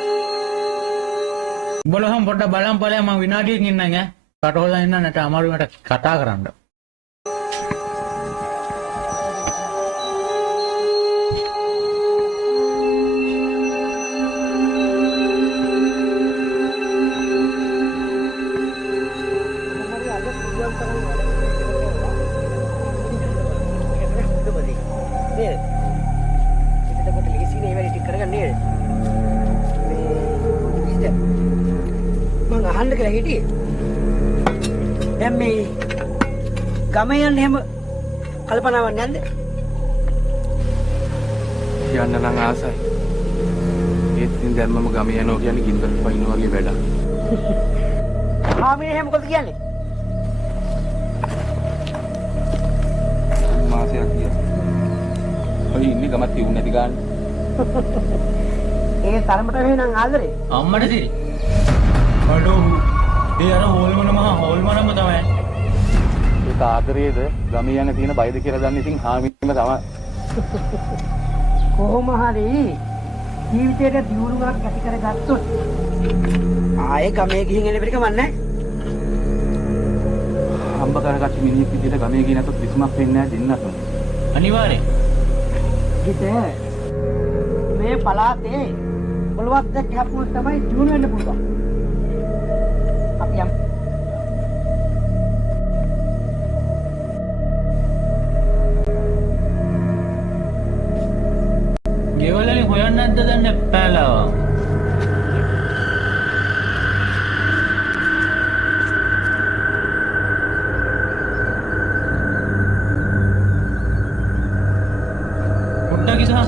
බලහම් පොඩ්ඩක් බලන් ඵලයන් මම විනාඩියකින් ඉන්නම් ඈ කට හොදලා ඉන්න නැට අමාරු මට කතා කරන්න නේද? එතකොට ලේසි නේ වැඩි ටික කරගන්න නේද? මේ මං අහන්න කියලා හිටියේ. දැන් මේ ගම යන්න හැම කල්පනාවක් නැද්ද? කියන්න නම් ආසයි. ඒත් ඉතින් දැන් මම ගම යනවා කියන්නේ ගින්දර පයින්න වගේ වැඩක්. මේ හැම මොකද කියන්නේ? මාසයක් ගියා. ඔය ඉන්නේ ගමත් තියුනේ නැති ගන්න. ඒ තරමට වෙනනම් ආදරේ. අම්මට සිරි. අඩෝ. ඒ අර හොල්මන මහා හොල්මනම තමයි. ඒක ආදරේද ගම යන තියෙන බයද කියලා දන්නේ ඉතින් හාමිනේම තමයි. කොහොම හරි ජීවිතේට දියුණුවක් ඇති කරගත්තොත් ආයේ ගමේ ගිහින් එන්න බැරි කමක් නැහැ. හම්බ කරගත්ත මිනිහෙක් විදිහට ගමේ ගියේ නැතොත් කිසිමක් වෙන්නේ නැහැ දෙන්නට. අනිවාර්යෙන්. හිතේ මේ පලාතේ බලවත් දෙයක් හැප්පුවොත් තමයි දියුණු වෙන්න පුළුවන්. අපි යමු. ගෙවල් වලින් හොයන්න නැද්ද දන්නේ පැලාවා. පොඩ්ඩක් ඉතින්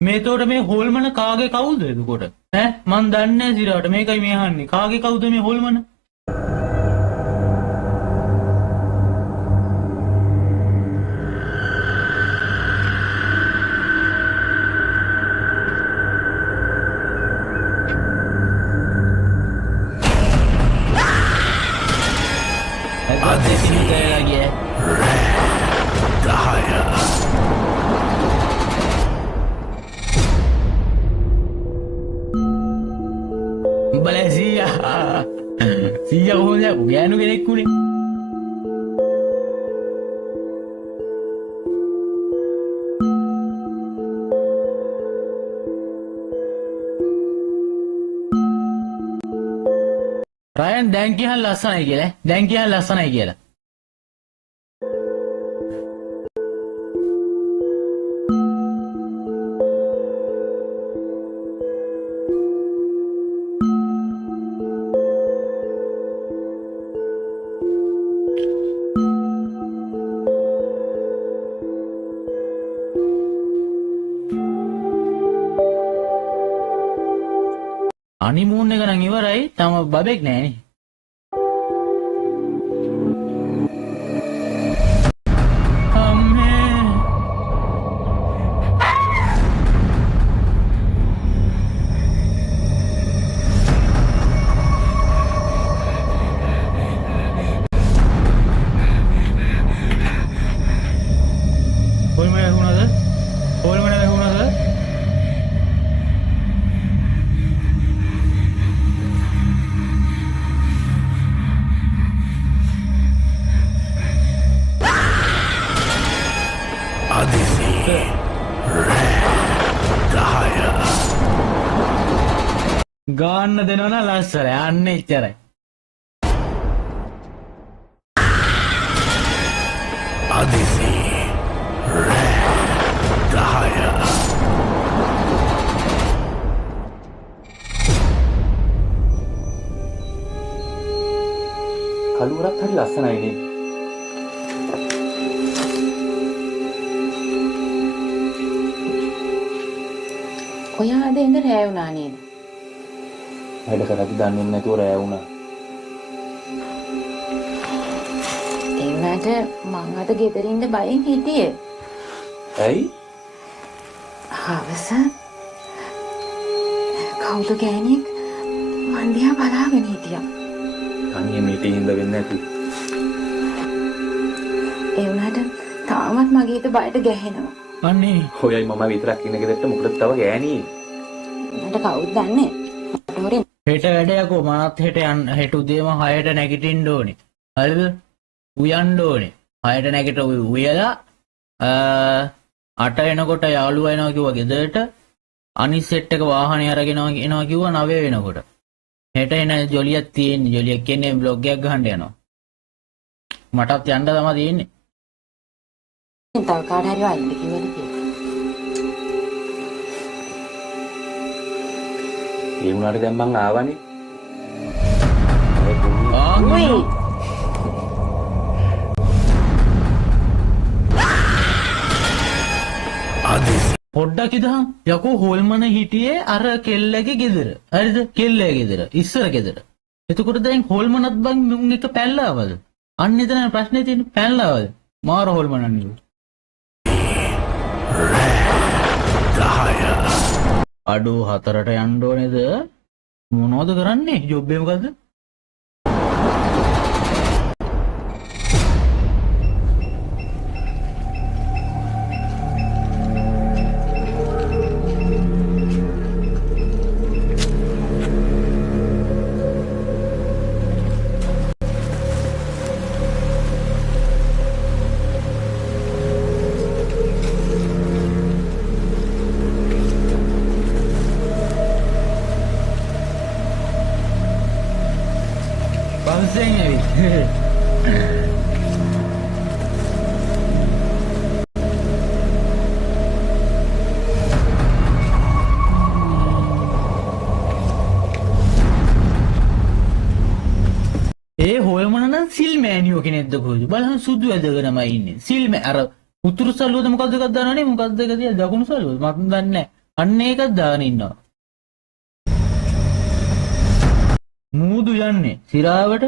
මේතෝට මේ හොල්මන කාගේ කවුද එතකොට? ඈ මන් දන්නේ නැහැ සිරාට මේකයි මේ අහන්නේ. කාගේ කවුද මේ හොල්මන? උඹලා සීයා කොහොමද ගෑනු කෙනෙක් උනේ? රයන් දැන් කියහන් ලස්සනයි කියලා. දැන් කියහන් ලස්සනයි කියලා. අනිමූන් එක නම් ඉවරයි. තම බබෙක් නෑනේ. අම්මේ. හොල්මන වැහුණාද? හොල්මන වැහුණාද? ගාන්න දෙනවන ලස්සරයි අන්න එච්චරයි. අදිසි රෑ 10 කළුවරක් හරි ලස්සනයිනේ. ඔයා අද එඳ රෑ වුණා නේද? වැඩ කරද්දි දන්නේ නැතුව රෑ වුණා. ඒ වුණාට මං අද ගෙදර ඉන්න බයෙන් හිටියේ. ඇයි? හවස කවුද ගෑණියෙක් මන් දිහා බලාගෙන හිටියා. අනියේ මීටින් ඉඳ වෙන්නේ නැති. ඒ වුණාට තාමත් මගේ හිත බයට ගැහෙනවා. අනේ හොයයි මම විතරක් ඉන්න ගෙදරට මොකටද තව ගෑණි? මට කවුද දන්නේ? මට හොරෙන් හෙට වැඩයකෝ මාත් හෙට යන්න හෙට උදේම 6ට නැගිටින්න ඕනේ. හරිද? උයන්න ඕනේ. 6ට නැගිට උයලා 8 වෙනකොට යාළුවා එනවා කිව්වා ගෙදරට. අනිත් සෙට් එක වාහනේ අරගෙන එනවා කිව්වා 9 වෙනකොට. හෙට එන ජොලියක් තියෙන්නේ. ජොලියක් කියන්නේ බ්ලොග් එකක් ගහන්න යනවා. මටත් යන්න තමයි තියෙන්නේ. තව කාට හරි වයින්ද කිව්වද කියලා. ඒ වුණාට දැන් මං ආවනේ. පොඩ්ඩක් ඉදහම් යකෝ හොල්මන හිටියේ අර කෙල්ලගේ ගෙදර. හරිද? කෙල්ලගේ ගෙදර. ඉස්සර ගෙදර. එතකොට දැන් හොල්මනත් බං මුන් එක පැල්ලාවද? අන්න එතන ප්‍රශ්නේ තියෙන්නේ පැල්ලාවද? මාර හොල්මනන් නේ. අඩෝ 4ට යන්න ඕනේද? මොනවද කරන්නේ? ජොබ් එක මොකද්ද? බංසෙන් ඇවිත් ඒ හොල්මන නම් සිල් මෑනියෝ කෙනෙක්ද කොහොමද බලන්න සුදු ඇදගෙනම ඉන්නේ සිල් අර උතුරු සල්ලුවද මොකද්ද එකක් දානවනේ මොකද්ද එක තියා දකුණු සල්ලුවද මම දන්නේ නැහැ අන්න ඒකක් දාගෙන ඉන්නවා මූදු යන්නේ සිරාවට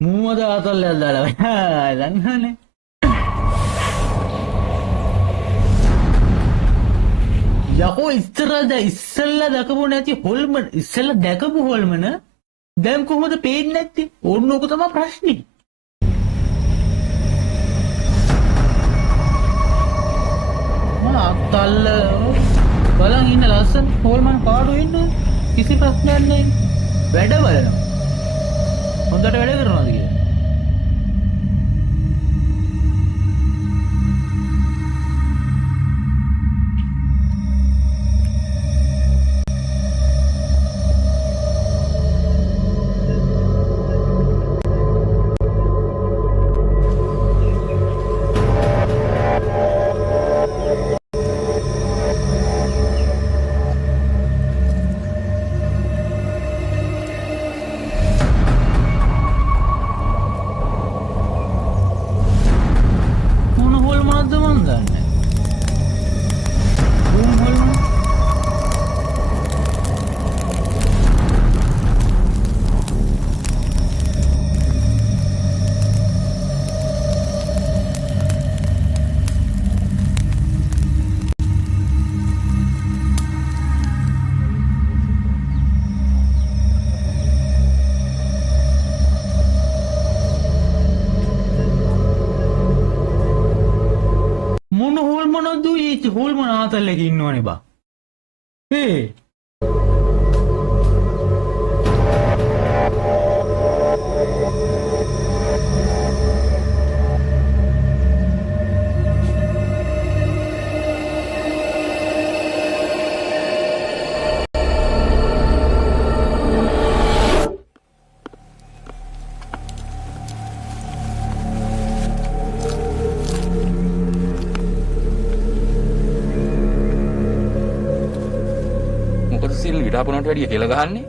මූවද අතල්ලයක් දාලා දන්නවනේ යකෝ ඉස්සෙල්ලා දැකපු නැති හොල්මන ඉස්සෙල්ලා දැකපු හොල්මන දැන් කොහොමද පේන්නේ නැත්තේ ඕන්න ඕක තමයි ප්‍රශ්නේ අතල්ල බලන් ඉන්න ලස්සන හොල්මන පාඩුවේ ඉන්න කිසි ප්‍රශ්නයක් නැහැ වැඩ බලනවා හොඳට වැඩ කරනවාද කියලා හොල්මන ආතල්ලක ඉන්නවනේ බා ඒ විඩාපුණට වැඩිය කෙල ගහන්නේ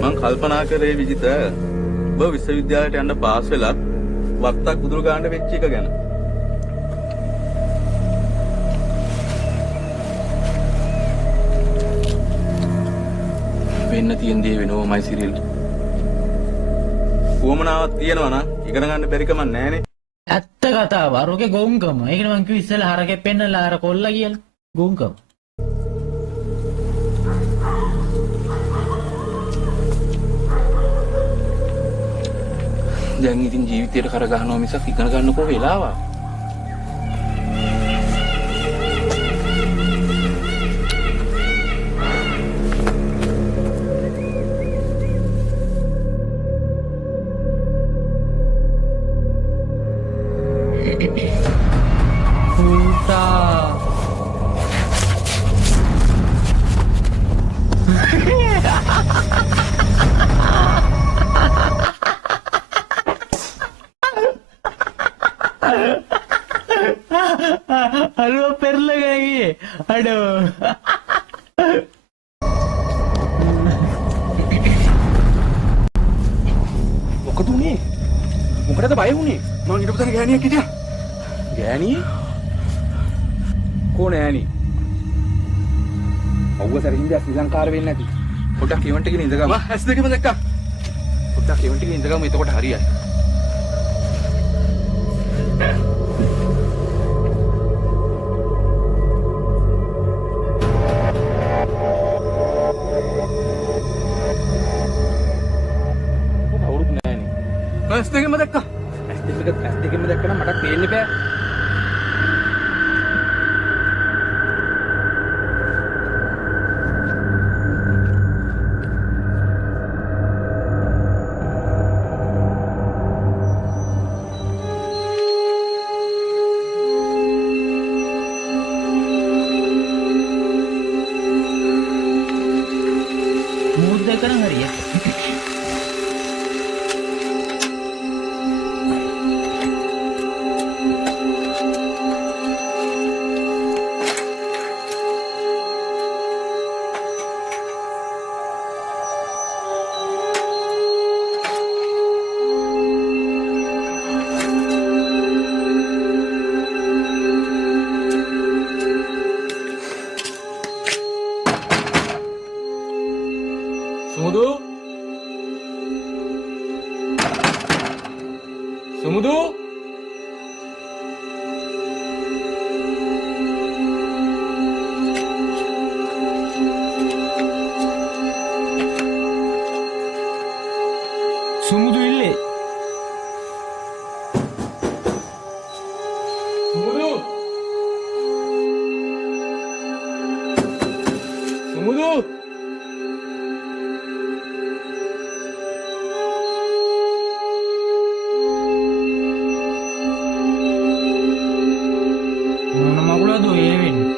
මං කල්පනා කරේ විජිත ඔබ විශ්වවිද්‍යාලයට යන්න පාස් වෙලත් වත්තක් උදුරු ගන්න වෙච්ච එක ගැන වෙන්න තියෙන දේ වෙනවමයි සිරිල් උවමනාවක් තියෙනවා නම් ඉගෙන ගන්න බැරි කමක් නැහනේ ඇත්ත කතාව අරෝගේ ගොංකම ඒකනේ මං කිව්ව ඉස්සෙල්ලා හරකෙ පෙන්නලා අර කොල්ලා කියලා ගොංකම දැන් ඉතින් ජීවිතේට කර ගහනවා මිසක් ඉගෙන ගන්නකෝ වෙලාවක්. Aduh, perla kayak gini. Aduh. මොකද උනේ? මොකටද බය වුනේ? මං ඊට පස්සේ ගෑණියක් හිටියා. ගෑණිය? කෝ නෑනි? අවුව සරින්ද ශ්‍රී ලංකාර වෙන්නේ නැති. පොඩ්ඩක් ඉවෙන්ට් එකේ ඉඳගමු. මම S2 දැක්කා. පොඩ්ඩක් ඉවෙන්ට් එකේ ඉඳගමු. එතකොට හරියයි. කවුරුත් නෑනේ. මම S2 දැක්කා. S2 දැක්කම මට පේන්නේ බෑ. Mood දෙක නම් හරිය. සුමුදු සුමුදු Sumudu ille. Sumudu Sumudu Mana magula do ye වෙන්නේ.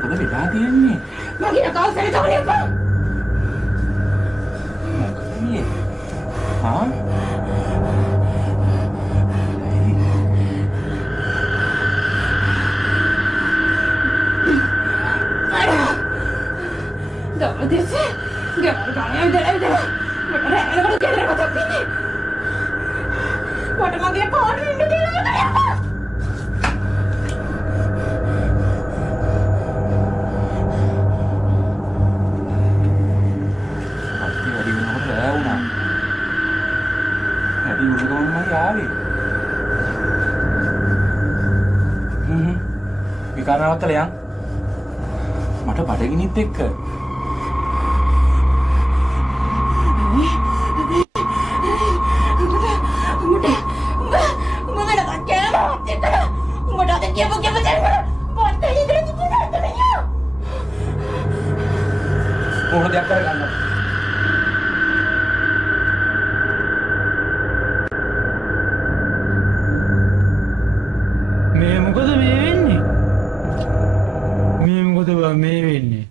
මොකද වෙලා තියෙන්නේ? මගේ කවුසරේ තවලේ එපා. මොකද මේ? හා? දවදෙස ගමන ගානේ ඉඳලා මට රැඳෙනකොට කියලා මතක් වෙන්නේ. මට මගේ පාඩු ඉන්න දෙනවා. වැඩි වෙනකොට රෑ වුණා. වැඩි වුණ ගමන් මම ආවේ. විකාරවත්තල යන්. මට බඩගිනිත් එක්ක. ඕන දෙයක් කරගන්න. මේ මොකද මේ වෙන්නේ? මේ මොකද මේ වෙන්නේ?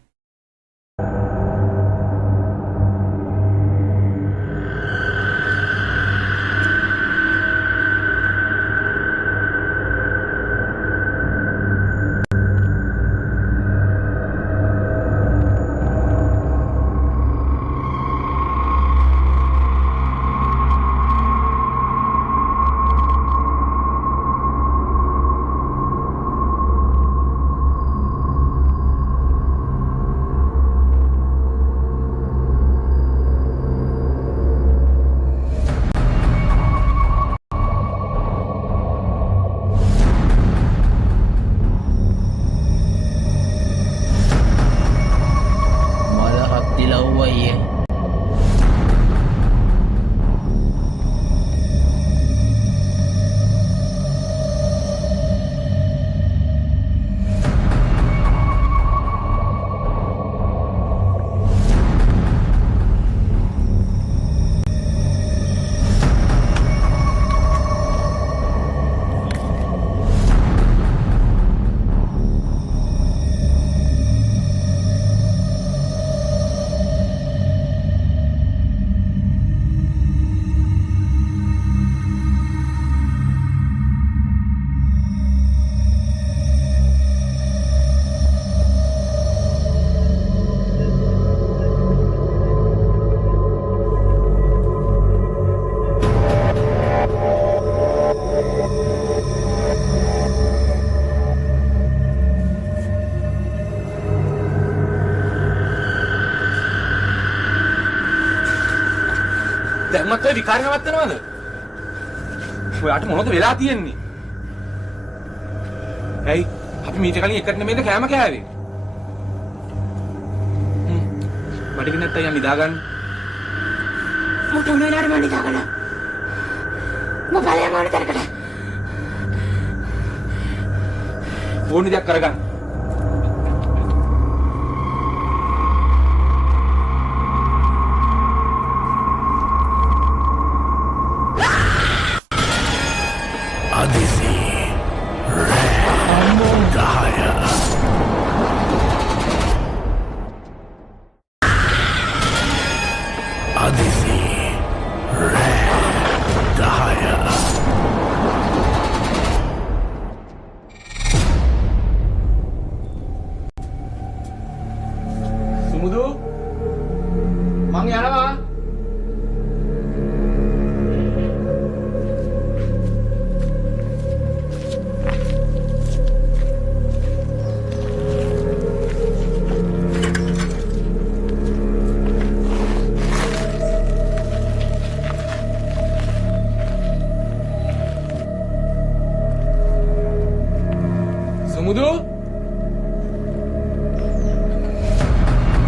ඔව් අයියේ. දැන් මත් ඔය විකාර නවත්තනවද? ඔයාට මොනවද වෙලා තියෙන්නේ? ඇයි අපි මීට කලින් එකට නෙමෙයිද කෑම කෑවේ? බඩගින්න නැත්තම් යන්න නිදාගන්න. මොකද වෙලාවට මම නිදාගන්න. මම බලයන් ඕන තරකට. ඕනි දෙයක් කරගන්න. සුමුදු මං යනවා. සුමුදු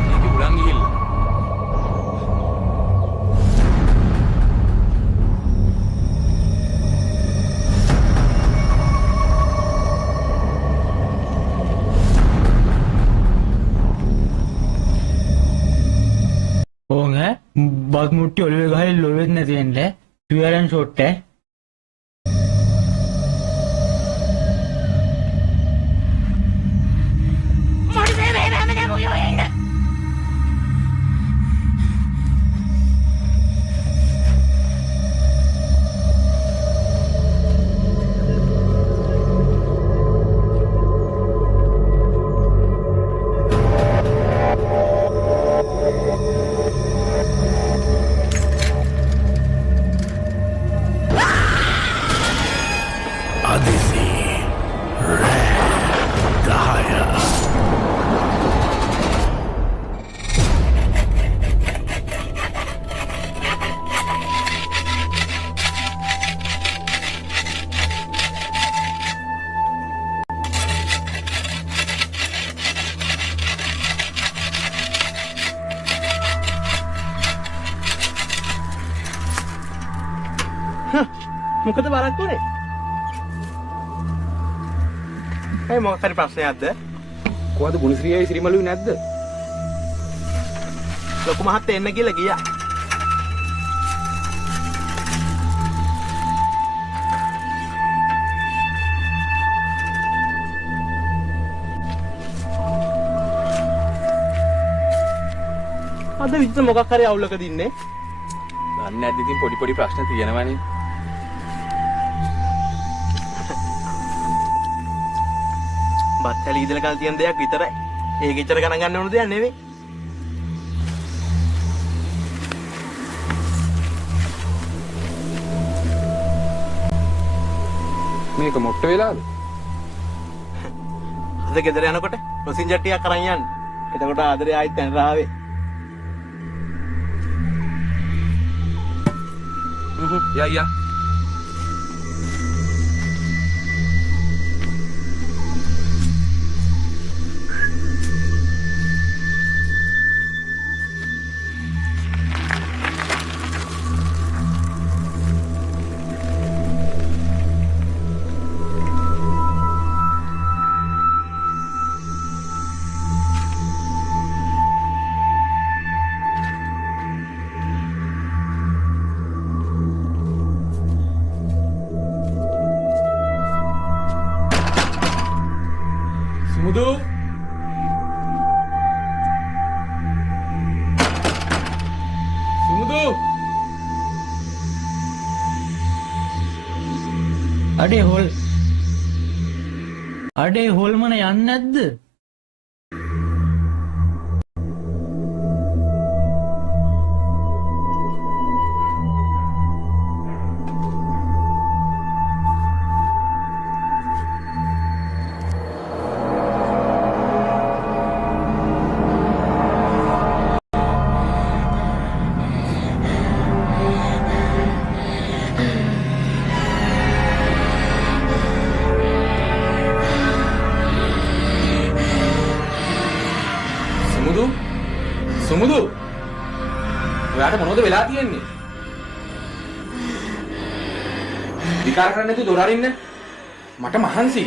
මේක උලන් ගිහිල්ලා ඕන් බස් මුට්ටි ඔලිවේ ගහලා ලොවෙත් නැති වෙන්න ක්ලියරන් ෂොට් මොකද බරක් උනේ? ඒ මොකක් හරි ප්‍රශ්නයක්ද? කොහොමද ගුණශ්‍රීයයි සිරිමලුයි නැද්ද? ලොකු මහත්තයා එන්න කියලා ගියා. අද විදිහට මොකක් හරි අවුලකද ඉන්නේ? දන්නේ නැද්ද ඉතින් පොඩි ප්‍රශ්න තියෙනවනේ. බත්තල ඉදලා කල් තියෙන දෙයක් විතරයි. ඒක ඉතර ගණන් ගන්න ඕන දෙයක් නෙවෙයි. මේක මොට්ට වෙලාද? අද ගෙදර යනකොට රොසින් ජට්ටියක් අරන් යන්න. එතකොට ආදරේ ආයිත් යන රාවේ. යා සුමුදු අඩේ හොල්මන යන්නේ නැද්ද? සුමුදු ඔයාට මොනවද වෙලා තියෙන්නේ? විකාර කරන්නේ නැතුව දොර අරින්න. මට මහන්සි.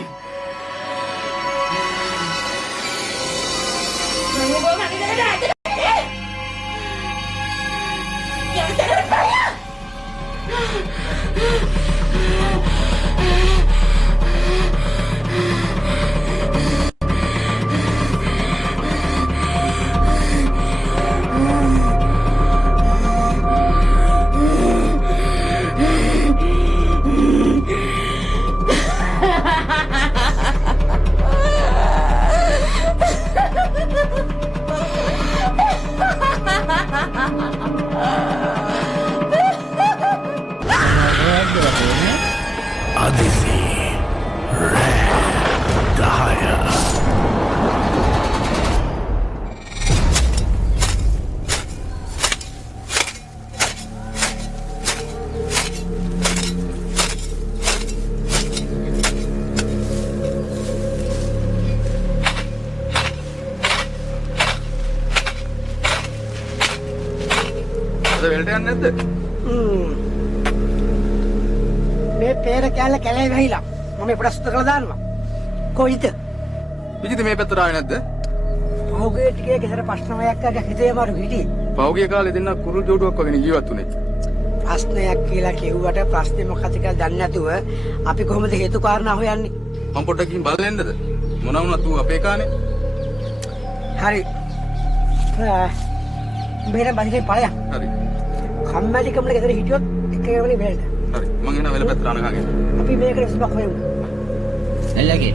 වෙලට යන්නේ නැද්ද? මේ පෙර කැල්ල කැලේ වැහිලා. මම ප්‍රශ්න කරලා දානවා. කොයිද? විජිත මේ පැත්තට ආවේ නැද්ද? පහුගිය ටිකේ ගෙදර ප්‍රශ්නයක් අර හිතේ මාරු හිටියේ. පහුගිය කාලේ දෙන්න කුරුල් ජෝඩුවක් වගේ ජීවත් වුනේ. ප්‍රශ්නයක් කියලා කිව්වට ප්‍රශ්නේ මොකක්ද කියලා දන්නේ නැතුව අපි කොහොමද හේතු කාරණා හොයන්නේ? මම පොඩ්ඩකින් බලෙන්නද? මොන වුණත් ඌ අපේ කානේ. හරි. බේර බන්දේ පාය. හරි. කම්මැලි කමල ගෙදර හිටියොත් එක වෙලේ වෙලට. හරි. මං එනවා වෙල පැත්තට අනගාගෙන. අපි මේකට විසමක් හොයමු. එල්ලගේ.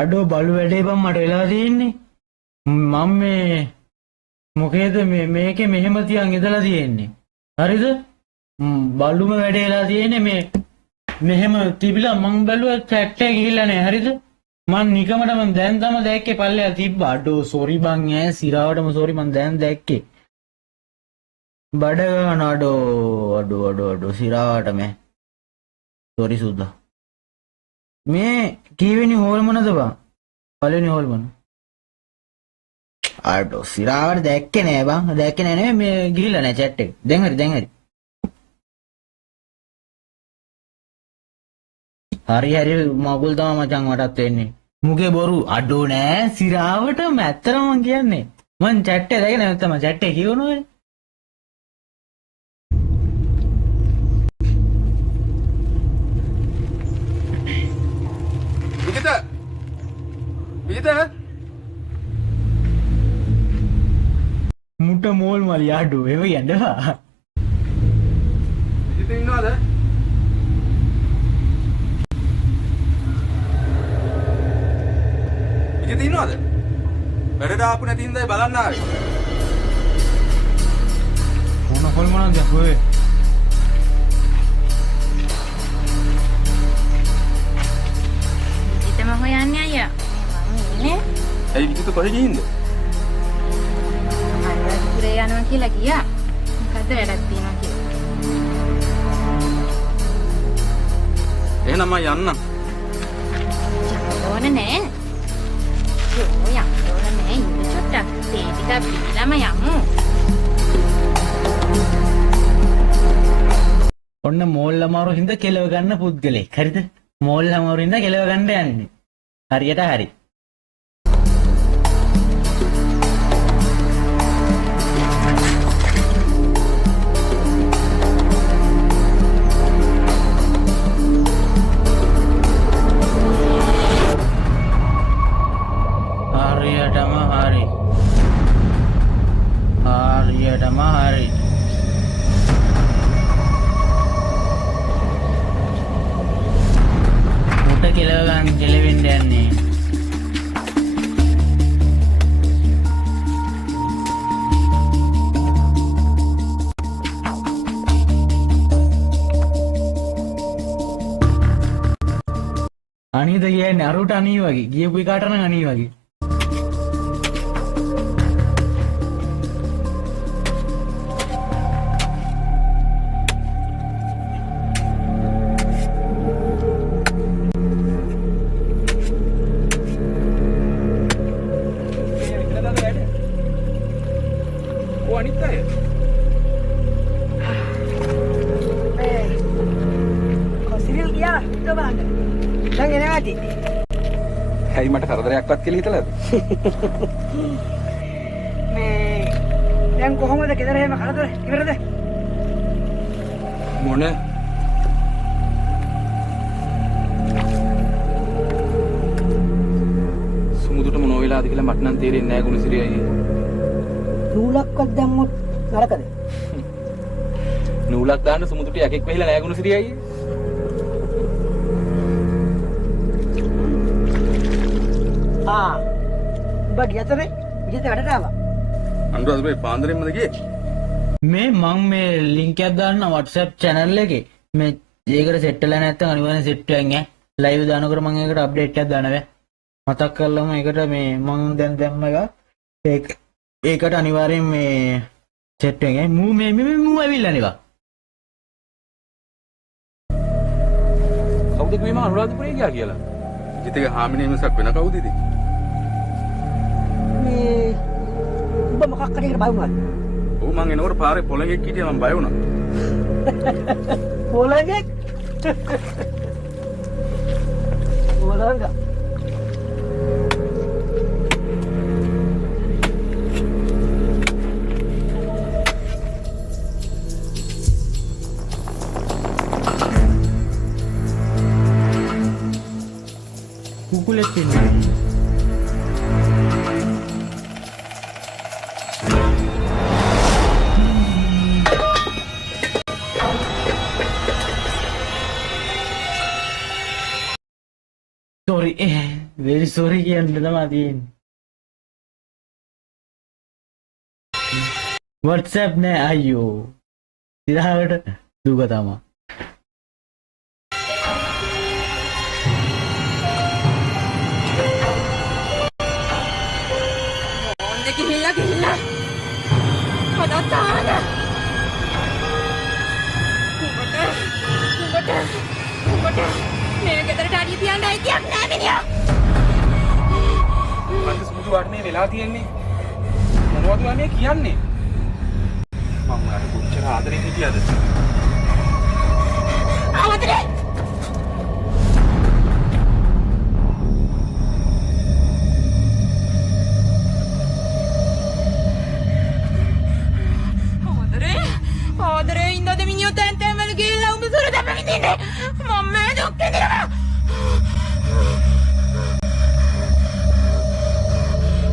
අඩෝ බලු වැඩේ බං මට වෙලා තියෙන්නේ මම මේ මොකේද මේකේ මෙහෙම තියන් ඉඳලා තියෙන්නේ හරිද බලුම වැඩේලා තියෙන්නේ මේ මෙහෙම තිබිලා මං බැලුවා චැට් එක ගිහිල්ලා නෑ හරිද මං නිකමට මං දැන් තම දැක්කේ පල්ලෙහා තිබ්බා අඩෝ සෝරි බං ඈ සිරාවටම සෝරි මං දැන් දැක්කේ බඩ ගන්න අඩෝ සිරාවටම සෝරි සුද්දා. මේ කීවෙනි හෝල් මොනද බං? පළවෙනි හෝල් මොන? ආඩෝ සිරාවට දැක්කේ නෑ බං. දැක්කේ නෑ නේ මේ ගිහිල්ලා නෑ chat එක. දැන් හරි. හරි මගුල් තමයි මචං වටත් වෙන්නේ. මුගේ බොරු අඩෝ නෑ සිරාවටම ඇත්තම මං කියන්නේ. මං chat එක දැකලා නැත්තම් chat එක කියවනෝනේ. විජිත මුට මෝල් මලි අඩෝ එව යන්නවා. විජිත ඉන්නවද? විජිත ඉන්නවද? වැඩට ආපු නැති හින්දායි බලන්න ආවේ. මොන හොල් මොනවද ඔය? විජිතම හොයන්නේ අයියා. නේ? ඇයි විජිත කොහෙ ගිහින්ද? අනුරාධපුරේ යනවා කියලා ගියා. මොකද්ද වැඩක් තියෙනවා කියලා. එහෙනම් මම යන්නම්. ඕන නෑ. ඕන නෑ ඉන්න චුට්ටක්. තේ ටිකක් බීලාම යමු. ඔන්න මෝල් අමාරු හින්දා කෙලව ගන්න පුද්ගලෙක්. හරිද? මෝල් අමාරු හින්දා කෙලව ගන්න යන්නේ. හරියට හරි. හරියටම හරි. මුට කෙලවෙන්න යන්නේ. අනිද කියන්නේ අරුට අනී වගේ. ගියපු එකාට නම් අනී වගේ. ඇයි මට කරදරයක්වත් කියලා හිතලාද? මේ දැන් කොහොමද ගෙදර එහෙම කරදර ඉවරද? මොන සුමුදුට මොන වෙලාද කියලා මට නම් තේරෙන්නේ නැහැ ගුණසිරි අයියේ. නූලක්වත් දැම්මොත් නරකද? නූලක් දාන්න සුමුදුට යකෙක් වෙහිලා නැහැ ගුණසිරි අයියේ. උඹ ගියතරේ විජිත වැඩට ආවා. අනුරාධපුරේ පාන්දරෙන්මද ගියේ? මේ මං මේ ලින්ක් එකක් දාන්න WhatsApp channel එකේ. මේ ඒකට සෙට් වෙලා නැත්නම් අනිවාර්යෙන් සෙට් වෙන්න ඈ. ලයිව් දානකොට මං ඒකට අප්ඩේට් එකක් දානවා. මතක් කරලම ඒකට මේ මං දැන් දැම්ම එක ඒකට අනිවාර්යෙන් මේ සෙට් වෙන්න. මූ ඇවිල්ලා නේ. කවුද කිව්වේ මම අනුරාධපුරේ ගියා කියලා? විජිතගේ හාමිනේ මිසක් වෙන කවුද ඉතින්? මේ උඹ මොකක් කරේ කියලා බය වුණාද? ඔව් මං එනකොට පාරේ පොළඟෙක් හිටියා මං බය වුණා. පොළඟෙක්? පොළඟ. කුකුලෙක් ඉන්නේ. sorry very sorry කියන්න තමයි තියෙන්නේ. WhatsApp නෑ අයියෝ. ඉරහවට දුක තමයි. ගිහිල්ලා හදත්තාන උඹට මේ ගෙදරට අඩිය තියන්න අයිතියක් නෑ මිනිහා. අද සුමුදුවට මේ වෙලා තියෙන්නේ මොනවද මේ කියන්නේ? මම අර කොච්චර ආදරෙන් හිටියද? ආදරේ ආදරේ ඉඳද මිනිහෝ තැන් තැන් වල ගිහිල්ලා උඹ සුරදප විඳින්නේ. මම මේ දුක් විඳිනවා.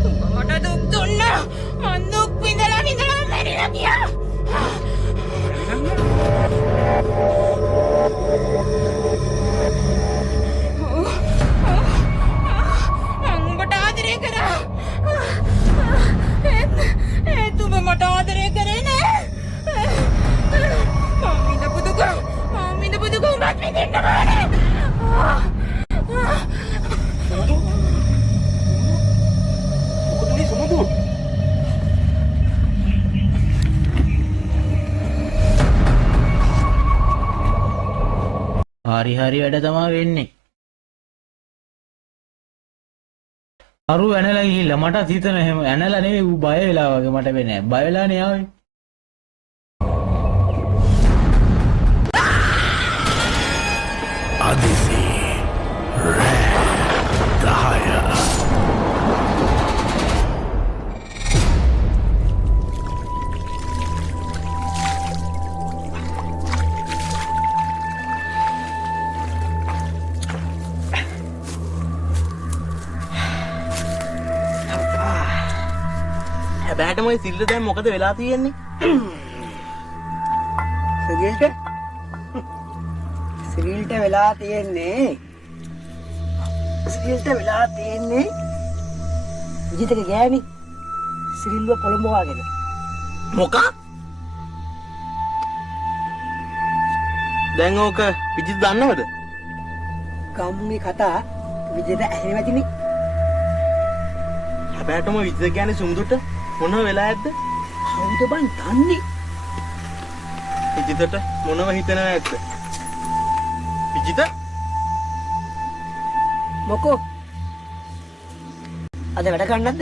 උඹ මට දුක් දුන්නා. මං දුක් විඳලා මැරිලා ගියා. මං උඹට ආදරේ කරා. ඒත් උඹ මට ආදරේ කරේ නෑ. Mami dapat duga umat pindah ke mana? Sumudu. හරි වැඩ තමයි වෙන්නේ. අරු ඇනලා ගිහිල්ලා මට හිතන එහෙම ඇනලා නෙවෙයි ඌ බය වෙලා වගේ මට වෙන්නේ. බය වෙලානේ ආවේ. Adisi Red Dahaya හැබැයිටම ඔය සිල්ල දැන් මොකද වෙලා තියෙන්නේ? සිරිල්ට වෙලා තියෙන්නේ විජිතක ගෑණි සිරිල්ව පොළඹවාගෙන. මොකක්? දැන් ඕක විජිත දන්නවද? ගම්මේ කතා විජිත ඇහෙන්නේ නැතිනේ. හැබැයිටම විජිත ගෑණි සුමුදුට මොනව වෙලා ඇද්ද? කවුද බං දන්නේ? විජිතට මොනව හිතනවා ඇද්ද? විජිත මොකෝ අද වැඩ ගන්න නැද්ද?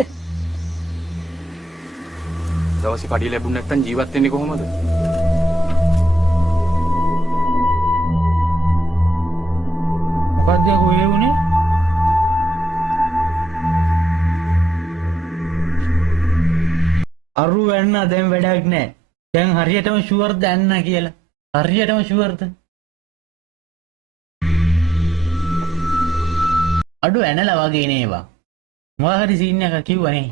දවසේ කඩිය ලැබුණ නැත්නම් ජීවත් වෙන්නේ කොහොමද? මොකක්ද ඔය වුනේ? අරු වෙන්න දැන් වැඩක් නැහැ. දැන් හරියටම ෂුවර්ද යන්න කියලා. හරියටම ෂුවර්ද? අඩු ඇනලා වගේ නේවා. මොකක් හරි සීන් එකක් කිව්වනේ.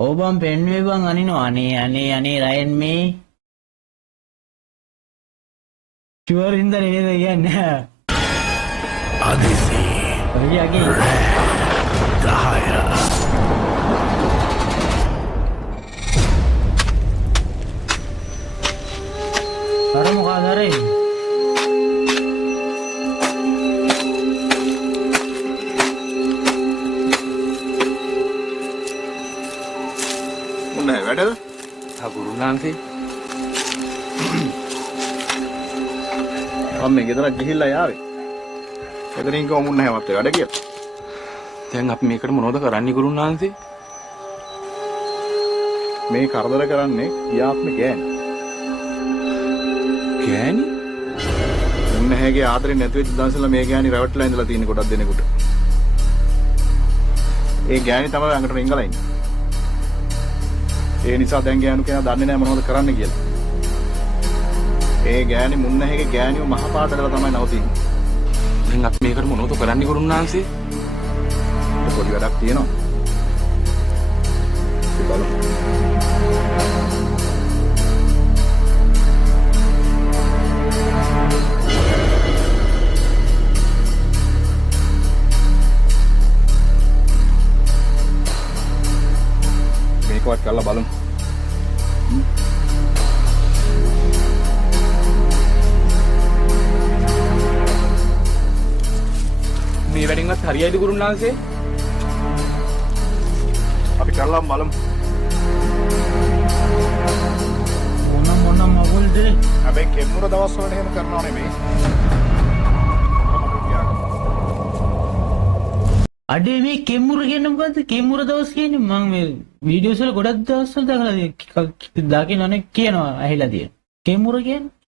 ඔබම් පෙන්වේ බං අනිනවා අනේ රයන් මේ ෂුවර් හින්දා නේද කියන්නේ Adisi ඔයගේ 10 අර මොකද අරේ මොන්නේ වැඩද? ගුරුනාන්සේ මම මේ ගෙදර ගිහිල්ලා යාවේ. එතනින් ගිහම මුන්න හැමත් වැඩ කියලා. දැන් අපි මේකට මොනවද කරන්නේ ගුරුනාන්සේ? මේ කරදර කරන්නේ යාත්ම ගෑණි. ගෑණි? මුන්න හැගේ ආදරේ නැති වෙච්ච දවසලා මේ ගෑණි රැවට්ටලා ඉඳලා තියෙන කොටක් දෙනෙකුට. ඒ ගෑණි තමයි ළඟට රිංගලා ඉන්නේ. ඒ නිසා දැන් ගෑනු කෙනා දන්නේ නැහැ මොනවද කරන්න කියලා. ඒ ගෑණි මුන්න හැගේ ගෑණිව මහ පාටදලා තමයි නවතින්නේ. දැන් අපි මේකට මොනවද කරන්නේ ගුරුනාන්සේ? පොඩි වැඩක් තියෙනවා. ඒ බලමු. මේකවත් කරලා බලමු. මේ වැඩින්වත් හරියයිද ගුරුනාන්සේ? අපි කරලා බලමු. මොන මගුල්ද? හැබැයි කෙම්මුර දවස්වල එහෙම කරනව නෙමෙයි. අඩේ මේ කෙම්මුර කියන්නේ මොකද්ද? කෙම්මුර දවස් කියන්නේ මම මේ වීඩියෝස් වල ගොඩක් දවස්වල දැකලා දාගෙන අනෙක් කියනවා ඇහිලා තියෙන. කෙම්මුර කියන්නේ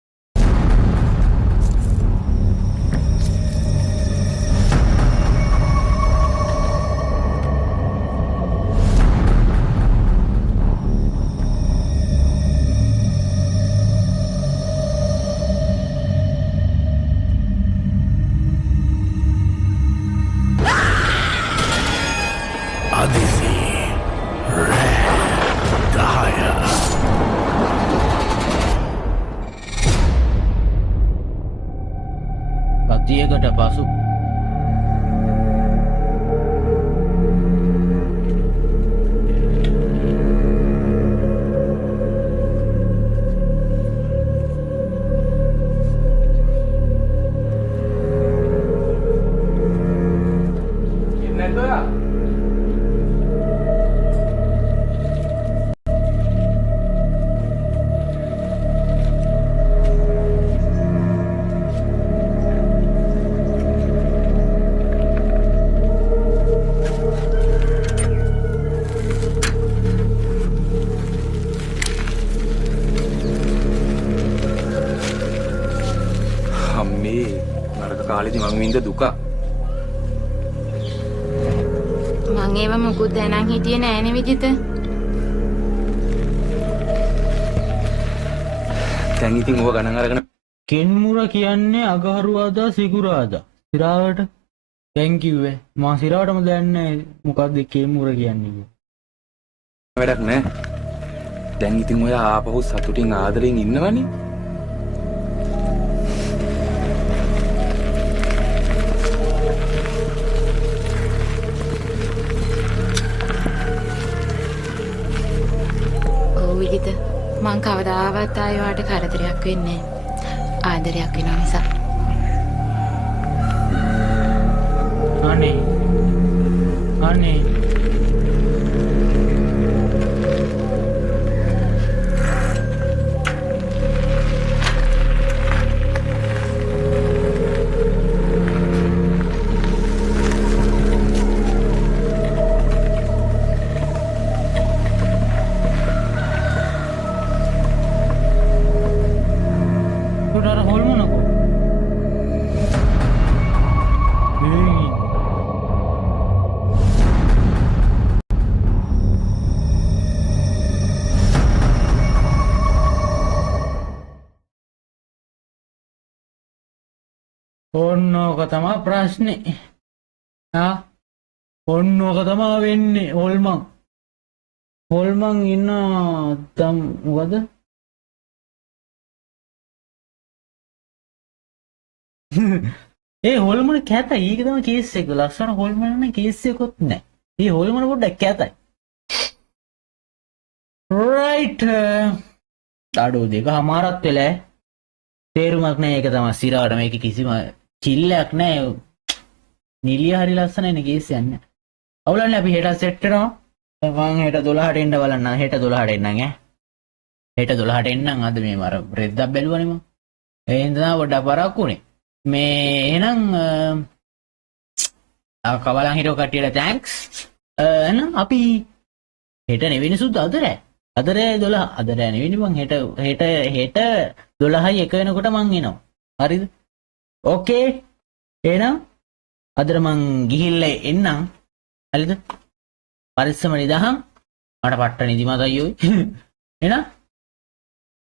සතියකට පසු නැද්ද ඔයා? අම්මේ නරක කාලෙදි මං වින්ද දුක. මං ඒව මොකුත් දැනන් හිටියේ නෑනේ විජිත. දැන් ඉතින් ඕව ගණන් අරගෙන කෙන්මුර කියන්නේ අගහරුවාදා සිකුරාදා. සිරාවට දැන් කිව්වේ. මා සිරාවටම දන්නේ මොකක්ද කෙන්මුර කියන්නේ. වැඩක් නෑ. දැන් ඉතින් ඔයා ආපහු සතුටින් ආදරෙන් ඉන්නවනේ. විජිත මං කවදාවත් ආයෙ කරදරයක් වෙන්නේ නෑ. ආදරයක් වෙනවා මිසක්. අනේ ඔන්නෝක තමා ප්‍රශ්නේ. ඔන්නෝක තමා වෙන්නේ. හොල්මන් ඉන්න මොකද? ඒ හොල්මන කැතයි. ඒක තමයි කේස් එක. ලස්සන හොල්මන නම් කේස් එකකුත් නැහැ. මේ හොල්මන පොඩ්ඩක් කැතයි. රයිට්. අඩෝ දෙක හමාරත් වෙලා තේරුමක් නැහැ. ඒක තමයි සිරාට මේක කිසිම චිල්ලයක් නැහැ. නිලිය හරි ලස්සනයි නේ කේස් යන්නේ. අවුලන්නේ අපි හෙට සෙට් වෙනවා. මම හෙට 12ට එන්න බලන්න. හෙට 12ට එන්නම් ඈ. හෙට 12ට එන්නම්. අද මේ මර රෙද්දක් බැලුවනේ මම. ඒ හින්දා පොඩ්ඩක් පරක්කුනේ. මේ එහෙනම් කවලන් හිටෝ කට්ටියට තැන්ක්ස්. එහෙනම් අපි හෙට නෙවෙයි සුද්ද අදරෑ. අදරෑ 12. අදරෑ නෙවෙයි මං හෙට 12යි 1 වෙනකොට මං එනවා. හරිද? ඕකේ. එහෙනම් අදට මං ගිහිල්ලා එන්නම්. හරිද? පරිස්සම නිදහම්. මට පට්ට නිදිමත අයියෝ. එහෙනම්